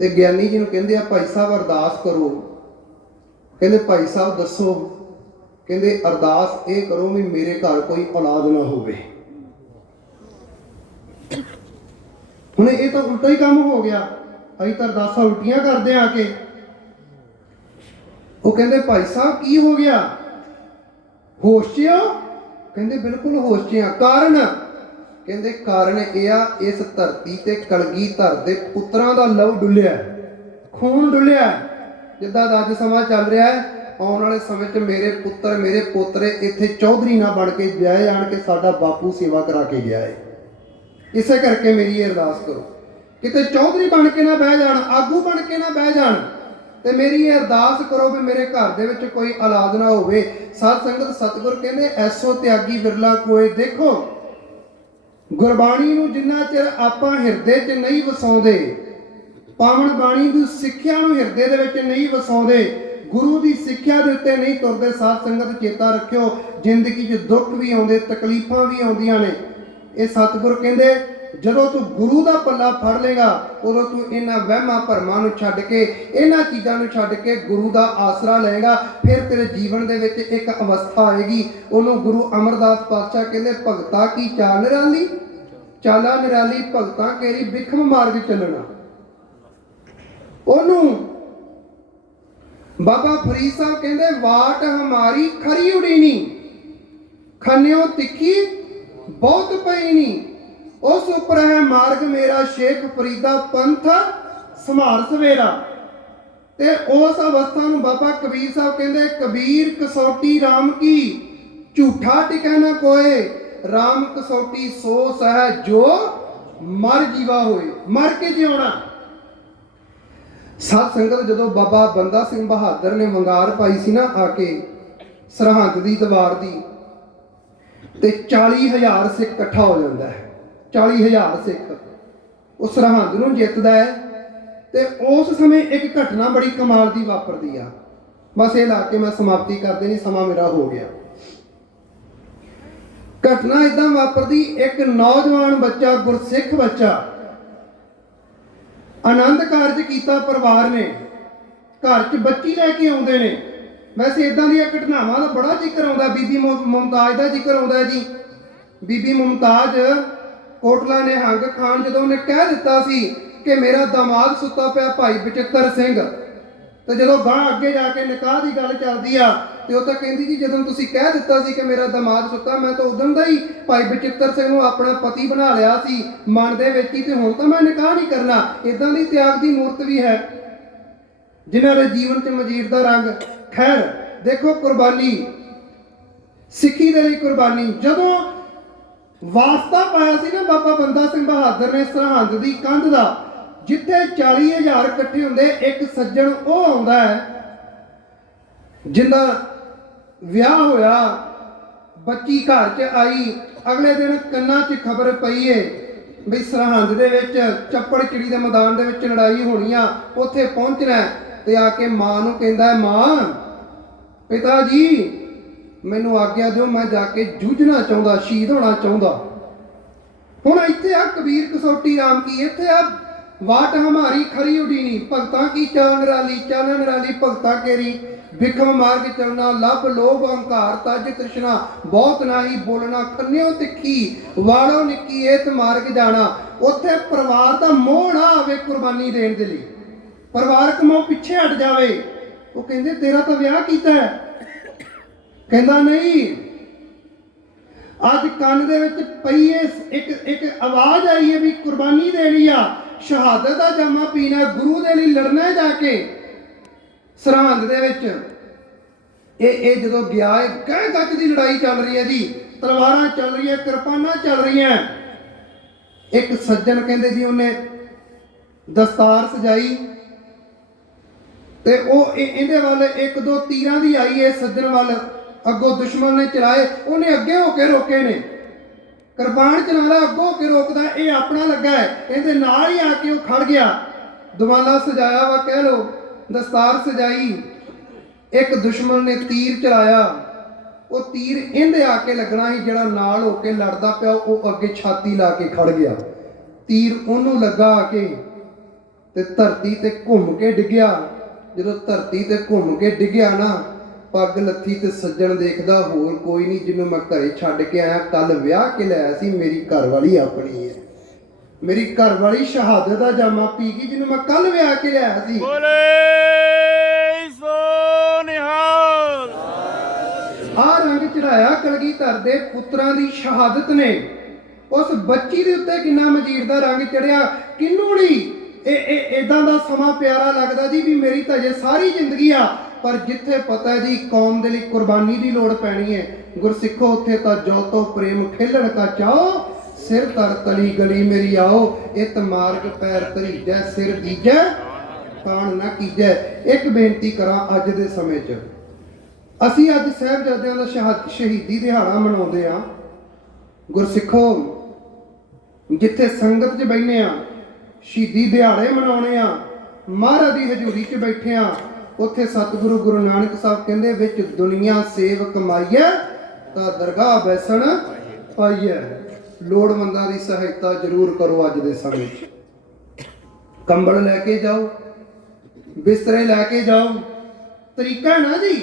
ते ज्ञानी जी नूं कहंदे आ भाई साहब अरदास करो। कहंदे भाई साहब दसो? कहंदे अरदास ये करो भी मेरे घर कोई औलाद ना होवे। हुण ये तो उल्टा ही काम हो गया, असीं तां अरदासां उल्टियां करदे आके। वो कहंदे भाई साहब की हो गया, होश च हो? कहंदे बिल्कुल होश च आ। कारण? कहंदे कारण यह आ, इस धरती ते कलगीधर दे पुत्रां दा लहू डुलिया, खून डुलिया। जिद्दां दा अज समां चल रहा है, आने वाले समय च मेरे पुत्र मेरे पोतरे इत्थे चौधरी ना बन के जाए आन के साडा बापू सेवा करा के गया है। इसे करके मेरी ये अरदास करो, किते चौधरी बन के ना बह जान, आगू बन के ना बह जान, ते मेरी ये अरदास करो भी मेरे घर दे विच कोई औलाद ना होवे। साध संगत सतगुर कहंदे ऐसो त्यागी बिरला कोई। देखो गुरबाणी नूं जिन्ना चिर आपां हिरदे च नहीं वसाउंदे, पावन बाणी दी सिੱਖਿਆ ਨੂੰ ਹਿਰਦੇ ਦੇ ਵਿੱਚ नहीं वसाउंदे, गुरु की सिੱਖਿਆ ਦੇ ਉੱਤੇ नहीं तुरदे। साध संगत चेता रखियो, जिंदगी 'ਚ दुख भी आउंदे, तकलीफां भी आउंदियां ने। ये सतगुर कहंदे ਜਦੋਂ तू गुरु का पल्ला फड़ लेगा, उदों तू इन्हां वहमां भरमां नूं छड्ड के, इन्हां चीज़ां नूं छड्ड के गुरु का आसरा लेगा। फिर तेरे जीवन दे विच एक अवस्था आएगी, उन्होंने गुरु अमरदास पातशाह कहंदे भगता की चाल निराली, चाला निराली भगतां केरी बिखम मार्ग चलना। ओनू बाबा फरीद साहब कहंदे वाट हमारी खरी उड़ीनी, खन्यो तिखी बहुत पैनी, उस उपर है मार्ग मेरा शेख फरीदा पंथ समार सवेरा। ते उस अवस्था नूं बाबा कबीर साहब कहंदे कबीर कसौटी राम की, झूठा टिकै ना कोई, राम कसौटी सो सह जो मर जीवा होए। मर के जिउणा। साध संगत जदों बाबा बंदा सिंह बहादुर ने वंगार पाई सी ना आके सरहंद दी दीवार दी, ते 40,000 सिख इकट्ठा हो जाता है। 40,000 सिख उस सरहंद नूं जितदा है। ते उस समय एक घटना बड़ी कमाल दी वापरदी आ। बस ये ला के मैं समाप्ति कर देनी, समा मेरा हो गया। ਘਟਨਾ ਇਦਾਂ ਵਾਪਰਦੀ, ਇੱਕ ਨੌਜਵਾਨ ਬੱਚਾ, ਗੁਰਸਿੱਖ ਬੱਚਾ, ਆਨੰਦ ਕਾਰਜ ਕੀਤਾ ਪਰਿਵਾਰ ਨੇ, ਘਰ 'ਚ ਬੱਚੀ ਲੈ ਕੇ ਆਉਂਦੇ ਨੇ। ਵੈਸੇ ਇਦਾਂ ਦੀਆਂ ਘਟਨਾਵਾਂ ਦਾ ਬੜਾ ਜ਼ਿਕਰ ਆਉਂਦਾ। ਬੀਬੀ ਮੁਮਤਾਜ਼ ਦਾ ਜ਼ਿਕਰ ਆਉਂਦਾ ਜੀ। ਬੀਬੀ ਮੁਮਤਾਜ਼ ਕੋਟਲਾ ਨਿਹੰਗ ਖਾਨ ਜਦੋਂ ਉਹਨੇ ਕਹਿ ਦਿੱਤਾ ਸੀ ਕਿ ਮੇਰਾ ਦਾਮਾਦ ਸੁੱਤਾ ਪਿਆ ਭਾਈ ਬਚਿੱਤਰ ਸਿੰਘ, ਤੇ ਜਦੋਂ ਗਾਂ ਅੱਗੇ ਜਾ ਕੇ ਨਿਕਾਹ ਦੀ ਗੱਲ ਚੱਲਦੀ ਆ ਤੇ ਉਹ ਤਾਂ ਕਹਿੰਦੀ ਜੀ ਜਦੋਂ ਤੁਸੀਂ ਕਹਿ ਦਿੱਤਾ ਸੀ ਕਿ ਮੇਰਾ ਦਾਮਾਦ ਸੁੱਤਾ, ਮੈਂ ਤਾਂ ਉਦੋਂ ਦਾ ਹੀ ਭਾਈ ਬਚਿੱਤਰ ਸਿੰਘ ਨੂੰ ਆਪਣਾ ਪਤੀ ਬਣਾ ਲਿਆ ਸੀ ਮਨ ਦੇ ਵਿੱਚ ਹੀ, ਤੇ ਹੁਣ ਤਾਂ ਮੈਂ ਨਿਕਾਹ ਨਹੀਂ ਕਰਨਾ। ਇਦਾਂ ਦੀ ਤਿਆਗ ਦੀ ਮੂਰਤ ਵੀ ਹੈ ਜਿਨ੍ਹਾਂ ਦੇ ਜੀਵਨ 'ਚ ਮਜੀਦ ਦਾ ਰੰਗ। ਖੈਰ ਦੇਖੋ, ਕੁਰਬਾਨੀ, ਸਿੱਖੀ ਦੇ ਲਈ ਕੁਰਬਾਨੀ। ਜਦੋਂ ਵਾਸਤਾ ਪਾਇਆ ਸੀ ਨਾ ਬਾਬਾ ਬੰਦਾ ਸਿੰਘ ਬਹਾਦਰ ਨੇ ਸਰਹੰਦ ਦੀ ਕੰਧ ਦਾ, ਜਿੱਥੇ 40,000 ਇਕੱਠੇ ਹੁੰਦੇ, ਇੱਕ ਸੱਜਣ ਉਹ ਆਉਂਦਾ ਹੈ ਜਿੰਦਾ ਵਿਆਹ ਹੋਇਆ, ਬੱਚੀ ਘਰ 'ਚ ਆਈ, ਅਗਲੇ ਦਿਨ ਕੰਨਾਂ 'ਚ ਖਬਰ ਪਈ ਏ ਵੀ ਸਰਹੰਦ ਦੇ ਵਿੱਚ ਚੱਪੜ ਚਿੜੀ ਦੇ ਮੈਦਾਨ ਦੇ ਵਿੱਚ ਲੜਾਈ ਹੋਣੀ ਆ, ਉੱਥੇ ਪਹੁੰਚਣਾ। ਤੇ ਆ ਕੇ ਮਾਂ ਨੂੰ ਕਹਿੰਦਾ, ਮਾਂ, ਪਿਤਾ ਜੀ ਮੈਨੂੰ ਆਗਿਆ ਦਿਓ, ਮੈਂ ਜਾ ਕੇ ਜੂਝਣਾ ਚਾਹੁੰਦਾ, ਸ਼ਹੀਦ ਹੋਣਾ ਚਾਹੁੰਦਾ। ਹੁਣ ਇੱਥੇ ਆ ਕਬੀਰ ਕਸੌਟੀ ਰਾਮ ਕੀ, ਇੱਥੇ ਆ ਵਾਟ ਹਮਾਰੀ ਖਰੀ ਉਡੀਨੀ, ਭਗਤਾਂ ਕੀ ਚਾਨਣ ਰਾਲੀ ਭਗਤਾਂ ਕੇਰੀ, ਵਿਖਮ ਮਾਰਗ ਚਲਣਾ, ਲੱਭ ਲੋਭ ਅਹੰਕਾਰ ਤਜ ਤ੍ਰਿਸ਼ਨਾ, ਬਹੁਤ ਨਾਹੀ ਬੋਲਣਾ, ਖੰਨਿਓ ਤਿੱਖੀ ਵਾੜੋ ਨਿੱਕੀ, ਏਤ ਮਾਰਗ ਜਾਣਾ। ਉੱਥੇ ਪਰਿਵਾਰ ਦਾ ਮੋਹ ਨਾ ਆਵੇ ਕੁਰਬਾਨੀ ਦੇਣ ਦੇ ਲਈ, ਪਰਿਵਾਰਕ ਮੋਹ ਪਿੱਛੇ ਹਟ ਜਾਵੇ। ਉਹ ਕਹਿੰਦੇ ਤੇਰਾ ਤਾਂ ਵਿਆਹ ਕੀਤਾ ਹੈ। ਕਹਿੰਦਾ ਨਹੀਂ, ਅੱਜ ਕੰਨ ਦੇ ਵਿੱਚ ਪਈ ਇੱਕ ਆਵਾਜ਼ ਆਈ ਹੈ ਵੀ ਕੁਰਬਾਨੀ ਦੇਣੀ ਆ, ਸ਼ਹਾਦਤ ਦਾ ਜਾਮਾ ਪੀਣਾ, ਗੁਰੂ ਦੇ ਲਈ ਲੜਨਾ ਜਾ ਕੇ ਸਰਹੰਦ ਦੇ ਵਿੱਚ। ਇਹ ਜਦੋਂ ਗਿਆ, ਗਹਿ ਗੱਜ ਦੀ ਲੜਾਈ ਚੱਲ ਰਹੀ ਹੈ ਜੀ, ਤਲਵਾਰਾਂ ਚੱਲ ਰਹੀਆਂ, ਕਿਰਪਾਨਾਂ ਚੱਲ ਰਹੀਆਂ। ਇੱਕ ਸੱਜਣ ਕਹਿੰਦੇ ਜੀ ਉਹਨੇ ਦਸਤਾਰ ਸਜਾਈ ਤੇ ਉਹ ਇਹਦੇ ਵੱਲ ਇੱਕ ਦੋ ਤੀਰਾਂ ਦੀ ਆਈ ਹੈ ਸੱਜਣ ਵੱਲ, ਅੱਗੋਂ ਦੁਸ਼ਮਣ ਨੇ ਚਲਾਏ, ਉਹਨੇ ਅੱਗੇ ਹੋ ਕੇ ਰੋਕੇ ਨੇ। ਕਿਰਪਾਨ ਚਲਾਉਂਦਾ, ਅੱਗੋਂ ਹੋ ਕੇ ਰੋਕਦਾ, ਇਹ ਆਪਣਾ ਲੱਗਾ ਹੈ, ਇਹਦੇ ਨਾਲ ਹੀ ਆ ਕੇ ਉਹ ਖੜ ਗਿਆ। ਦੁਮਾਲਾ ਸਜਾਇਆ ਵਾ ਕਹਿ ਲੋ, ਦਸਤਾਰ ਸਜਾਈ, ਇੱਕ ਦੁਸ਼ਮਣ ਨੇ ਤੀਰ ਚਲਾਇਆ, ਉਹ ਤੀਰ ਇਹਦੇ ਆ ਕੇ ਲੱਗਣਾ ਸੀ, ਜਿਹੜਾ ਨਾਲ ਹੋ ਕੇ ਲੜਦਾ ਪਿਆ ਉਹ ਅੱਗੇ ਛਾਤੀ ਲਾ ਕੇ ਖੜ ਗਿਆ। ਤੀਰ ਉਹਨੂੰ ਲੱਗਾ ਆ ਕੇ ਤੇ ਧਰਤੀ ਤੇ ਘੁੰਮ ਕੇ ਡਿੱਗਿਆ। ਜਦੋਂ ਧਰਤੀ ਤੇ ਘੁੰਮ ਕੇ ਡਿੱਗਿਆ ਨਾ, ਪੱਗ ਲੱਥੀ ਤੇ ਸੱਜਣ ਦੇਖਦਾ, ਹੋਰ ਕੋਈ ਨਹੀਂ ਜਿਹਨੂੰ ਮੈਂ ਘਰੇ ਛੱਡ ਕੇ ਆਇਆ, ਕੱਲ ਵਿਆਹ ਕੇ ਲਿਆਇਆ ਸੀ, ਮੇਰੀ ਘਰਵਾਲੀ ਆਪਣੀ ਹੈ, ਮੇਰੀ ਘਰਵਾਲੀ ਸ਼ਹਾਦਤ ਦਾ ਜਾਮਾ ਪੀ ਗਈ, ਜਿਹਨੂੰ ਮੈਂ ਕੱਲ ਵਿਆਹ ਕੇ ਲਿਆਇਆ ਸੀ। ਆ ਰੰਗ ਚੜਾਇਆ ਕਲਗੀਧਰ ਦੇ ਪੁੱਤਰਾਂ ਦੀ ਸ਼ਹਾਦਤ ਨੇ। ਉਸ ਬੱਚੀ ਦੇ ਉੱਤੇ ਕਿੰਨਾ ਮਜੀਦ ਦਾ ਰੰਗ ਚੜਿਆ। ਕਿੰਨੂੰ ਨਹੀਂ ਇਹ ਇਦਾਂ ਦਾ ਸਮਾਂ ਪਿਆਰਾ ਲੱਗਦਾ ਜੀ ਵੀ ਮੇਰੀ ਤਾਂ ਜੇ ਸਾਰੀ ਜ਼ਿੰਦਗੀ ਆ, ਪਰ ਜਿੱਥੇ ਪਤਾ ਜੀ ਕੌਮ ਦੇ ਲਈ ਕੁਰਬਾਨੀ ਦੀ ਲੋੜ ਪੈਣੀ ਹੈ, ਗੁਰਸਿੱਖੋ ਉੱਥੇ ਤਾਂ ਜੋ ਤੋ ਪ੍ਰੇਮ ਖੇਲਣ ਕਾ ਚਾਓ, ਸਿਰ ਤਰ ਤਲੀ ਗਲੀ ਮੇਰੀ ਆਓ, ਇਤ ਮਾਰਗ ਪੈਰ ਧਰੀਜੈ, ਸਿਰ ਦੀਜੈ ਕਾਣ ਨਾ ਕੀਜੈ। ਇੱਕ ਬੇਨਤੀ ਕਰਾਂ, ਅੱਜ ਦੇ ਸਮੇਂ 'ਚ ਅਸੀਂ ਅੱਜ ਸਾਹਿਬਜ਼ਾਦਿਆਂ ਦਾ ਸ਼ਹੀਦੀ ਦਿਹਾੜਾ ਮਨਾਉਂਦੇ ਆ। ਗੁਰਸਿੱਖੋ, ਜਿੱਥੇ ਸੰਗਤ 'ਚ ਬੈਠੇ ਆ, ਸ਼ਹੀਦੀ ਦਿਹਾੜੇ ਮਨਾਉਣੇ ਆ, ਮਹਾਰਾਜ ਦੀ ਹਜ਼ੂਰੀ 'ਚ ਬੈਠੇ ਆ, ਉੱਥੇ ਸਤਿਗੁਰੂ ਗੁਰੂ ਨਾਨਕ ਸਾਹਿਬ ਕਹਿੰਦੇ, ਵਿੱਚ ਦੁਨੀਆ ਸੇਵ ਕਮਾਈਐ ਤਾਂ ਦਰਗਾਹ ਬੈਸਣ ਪਾਈਐ। ਲੋੜਵੰਦਾਂ ਦੀ ਸਹਾਇਤਾ ਜ਼ਰੂਰ ਕਰੋ। ਅੱਜ ਦੇ ਸਮੇਂ 'ਚ ਕੰਬਲ ਲੈ ਕੇ ਜਾਓ, ਬਿਸਤਰੇ ਲੈ ਕੇ ਜਾਓ। ਤਰੀਕਾ ਨਾ ਜੀ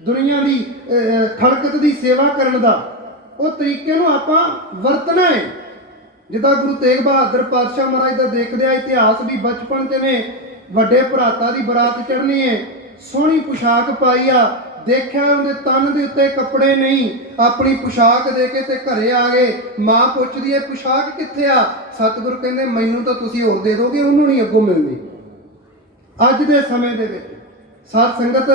ਦੁਨੀਆ ਦੀ ਖਲਕਤ ਦੀ ਸੇਵਾ ਕਰਨ ਦਾ, ਉਹ ਤਰੀਕੇ ਨੂੰ ਆਪਾਂ ਵਰਤਣਾ ਹੈ। ਜਿੱਦਾਂ ਗੁਰੂ ਤੇਗ ਬਹਾਦਰ ਪਾਤਸ਼ਾਹ ਮਹਾਰਾਜ ਦਾ ਦੇਖਦੇ ਆ ਇਤਿਹਾਸ ਵੀ, ਬਚਪਨ 'ਚ ਨੇ ਵੱਡੇ ਭਰਾਤਾ ਦੀ ਬਰਾਤ ਚੜ੍ਹਨੀ ਹੈ, ਸੋਹਣੀ ਪੁਸ਼ਾਕ ਪਾਈ ਆ, ਦੇਖਿਆ ਉਹਦੇ ਤਨ ਦੇ ਉੱਤੇ ਕੱਪੜੇ ਨਹੀਂ, ਆਪਣੀ ਪੁਸ਼ਾਕ ਦੇ ਕੇ ਤੇ ਘਰੇ ਆ ਗਏ। ਮਾਂ ਪੁੱਛਦੀ ਹੈ ਪੁਸ਼ਾਕ ਕਿੱਥੇ ਆ? ਸਤਿਗੁਰ ਕਹਿੰਦੇ ਮੈਨੂੰ ਤਾਂ ਤੁਸੀਂ ਹੋਰ ਦੇ ਦੋਗੇ, ਉਹਨੂੰ ਨਹੀਂ ਅੱਗੋਂ ਮਿਲਣੀ। ਅੱਜ ਦੇ ਸਮੇਂ ਦੇ ਵਿੱਚ ਸਾਧ ਸੰਗਤ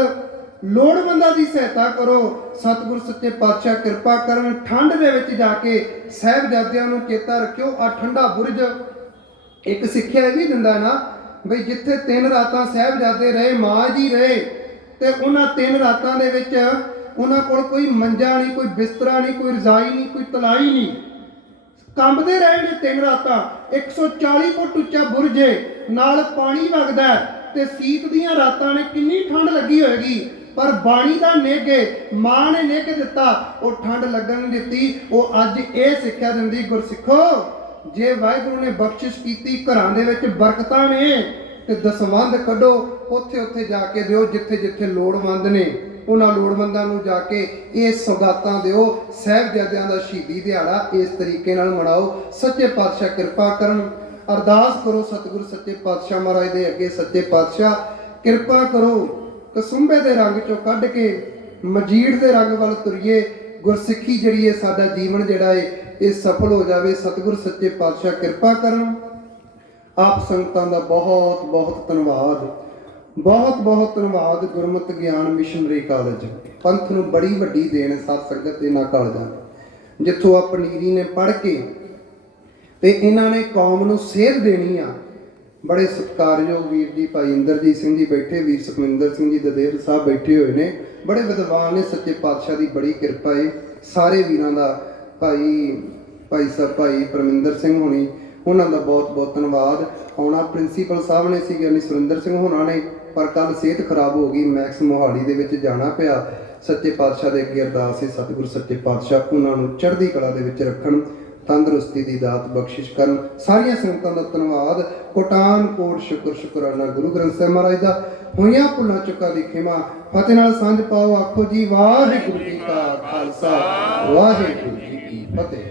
ਲੋੜਵੰਦਾਂ ਦੀ ਸਹਾਇਤਾ ਕਰੋ। ਸਤਿਗੁਰ ਸੱਚੇ ਪਾਤਸ਼ਾਹ ਕਿਰਪਾ ਕਰਨ। ਠੰਡ ਦੇ ਵਿੱਚ ਜਾ ਕੇ ਸਾਹਿਬਜ਼ਾਦਿਆਂ ਨੂੰ ਚੇਤਾ ਰੱਖਿਓ। ਆ ਠੰਡਾ ਬੁਰਜ ਇੱਕ ਸਿੱਖਿਆ ਇਹ ਵੀ ਦਿੰਦਾ ਨਾ ਬਈ ਜਿੱਥੇ 3 ਰਾਤਾਂ ਸਾਹਿਬਜ਼ਾਦੇ ਰਹੇ, ਮਾਂ ਜੀ ਰਹੇ, ਤੇ ਉਹਨਾਂ 3 ਰਾਤਾਂ ਦੇ ਵਿੱਚ ਉਹਨਾਂ ਕੋਲ ਕੋਈ ਮੰਜਾ ਨਹੀਂ, ਕੋਈ ਬਿਸਤਰਾ ਨਹੀਂ, ਕੋਈ ਰਜ਼ਾਈ ਨਹੀਂ, ਕੋਈ ਤਲਾਈ ਨਹੀਂ, ਕੰਬਦੇ ਰਹੇ ਨੇ 3 ਰਾਤਾਂ। 140 ਫੁੱਟ ਉੱਚਾ ਬੁਰਜ ਹੈ, ਨਾਲ ਪਾਣੀ ਵਗਦਾ ਤੇ ਸੀਤ ਦੀਆਂ ਰਾਤਾਂ ਨੇ, ਕਿੰਨੀ ਠੰਡ ਲੱਗੀ ਹੋਏਗੀ। ਪਰ ਬਾਣੀ ਦਾ ਨਿੱਘ ਮਾਂ ਨੇ ਨਿੱਘ ਦਿੱਤਾ, ਉਹ ਠੰਡ ਲੱਗਣ ਨਹੀਂ ਦਿੱਤੀ। ਉਹ ਅੱਜ ਇਹ ਸਿੱਖਿਆ ਦਿੰਦੀ, ਗੁਰਸਿੱਖੋ ਜੇ ਵਾਹਿਗੁਰੂ ਨੇ ਬਖਸ਼ਿਸ਼ ਕੀਤੀ, ਘਰਾਂ ਦੇ ਵਿੱਚ ਬਰਕਤਾਂ ਨੇ, ਤੇ ਦਸਵੰਧ ਕੱਢੋ, ਉੱਥੇ ਉੱਥੇ ਜਾ ਕੇ ਦਿਓ, ਜਿੱਥੇ ਜਿੱਥੇ ਲੋੜਵੰਦ ਨੇ ਉਹਨਾਂ ਲੋੜਵੰਦਾਂ ਨੂੰ ਜਾ ਕੇ ਇਹ ਸੌਗਾਤਾਂ ਦਿਓ। ਸਾਹਿਬਜ਼ਾਦਿਆਂ ਦਾ ਸ਼ਹੀਦੀ ਦਿਹਾੜਾ ਇਸ ਤਰੀਕੇ ਨਾਲ ਮਨਾਓ। ਸੱਚੇ ਪਾਤਸ਼ਾਹ ਕਿਰਪਾ ਕਰਨ। ਅਰਦਾਸ ਕਰੋ ਸਤਿਗੁਰੂ ਸੱਚੇ ਪਾਤਸ਼ਾਹ ਮਹਾਰਾਜ ਦੇ ਅੱਗੇ, ਸੱਚੇ ਪਾਤਸ਼ਾਹ ਕਿਰਪਾ ਕਰੋ, ਕਸੁੰਬੇ ਦੇ ਰੰਗ ਚੋਂ ਕੱਢ ਕੇ ਮਜੀਠ ਦੇ ਰੰਗ ਵੱਲ ਤੁਰੀਏ। ਗੁਰਸਿੱਖੀ ਜਿਹੜੀ ਹੈ, ਸਾਡਾ ਜੀਵਨ ਜਿਹੜਾ ਹੈ ਇਹ ਸਫਲ ਹੋ ਜਾਵੇ। ਸਤਿਗੁਰੂ ਸੱਚੇ ਪਾਤਸ਼ਾਹ ਕਿਰਪਾ ਕਰਨ। ਆਪ ਸੰਗਤਾਂ ਦਾ ਬਹੁਤ ਬਹੁਤ ਧੰਨਵਾਦ, ਬਹੁਤ ਬਹੁਤ ਧੰਨਵਾਦ। ਗੁਰਮਤਿ ਗਿਆਨ ਮਿਸ਼ਨਰੀ ਕਾਲਜ ਪੰਥ ਨੂੰ ਬੜੀ ਵੱਡੀ ਦੇਣ ਸਾਧ ਸੰਗਤ ਦੇ ਨਾਲ ਕਾਲਜਾਂ, ਜਿੱਥੋਂ ਆ ਪਨੀਰੀ ਨੇ ਪੜ੍ਹ ਕੇ ਤੇ ਇਹਨਾਂ ਨੇ ਕੌਮ ਨੂੰ ਸੇਧ ਦੇਣੀ ਆ। ਬੜੇ ਸਤਿਕਾਰਯੋਗ ਵੀਰ ਜੀ ਭਾਈ ਇੰਦਰਜੀਤ ਸਿੰਘ ਜੀ ਬੈਠੇ, ਵੀਰ ਸੁਖਮਿੰਦਰ ਸਿੰਘ ਜੀ ਦਦੇਰ ਸਾਹਿਬ ਬੈਠੇ ਹੋਏ ਨੇ, ਬੜੇ ਵਿਦਵਾਨ ਨੇ। ਸੱਚੇ ਪਾਤਸ਼ਾਹ ਦੀ ਬੜੀ ਕਿਰਪਾ ਹੈ ਸਾਰੇ ਵੀਰਾਂ ਦਾ। ਭਾਈ ਸਾਹਿਬ ਭਾਈ ਪਰਮਿੰਦਰ ਸਿੰਘ ਹੋਣੀ, ਉਹਨਾਂ ਦਾ ਬਹੁਤ ਬਹੁਤ ਧੰਨਵਾਦ। ਆਉਣਾ ਪ੍ਰਿੰਸੀਪਲ ਸਾਹਿਬ ਨੇ ਸੀ ਗਿਆਨੀ ਸੁਰਿੰਦਰ ਸਿੰਘ ਹੋਣਾ ਨੇ, ਪਰ ਕੱਲ ਸਿਹਤ ਖਰਾਬ ਹੋ ਗਈ, ਮੈਕਸ ਮੋਹਾਲੀ ਦੇ ਵਿੱਚ ਜਾਣਾ ਪਿਆ। ਸੱਚੇ ਪਾਤਸ਼ਾਹ ਦੇ ਅੱਗੇ ਅਰਦਾਸ ਹੈ, ਸਤਿਗੁਰੂ ਸੱਚੇ ਪਾਤਸ਼ਾਹ ਉਹਨਾਂ ਨੂੰ ਚੜ੍ਹਦੀ ਕਲਾ ਦੇ ਵਿੱਚ ਰੱਖਣ, ਤੰਦਰੁਸਤੀ ਦੀ ਦਾਤ ਬਖਸ਼ਿਸ਼ ਕਰਨ। ਸਾਰੀਆਂ ਸੰਗਤਾਂ ਦਾ ਧੰਨਵਾਦ। ਕੋਟਾਨ ਕੋਟ ਸ਼ੁਕਰ ਸ਼ੁਕਰਾਨਾ ਗੁਰੂ ਗ੍ਰੰਥ ਸਾਹਿਬ ਮਹਾਰਾਜ ਦਾ। ਹੋਈਆਂ ਭੁੱਲਾਂ ਚੁੱਕਾਂ ਦੀ ਖਿਮਾ, ਫਤਿਹ ਨਾਲ ਸਾਂਝ ਪਾਓ। ਆਖੋ ਜੀ ਵਾਹਿਗੁਰੂ ਜੀ ਕਾ ਖਾਲਸਾ, ਵਾਹਿਗੁਰੂ ਜੀ ਕੀ ਫਤਿਹ।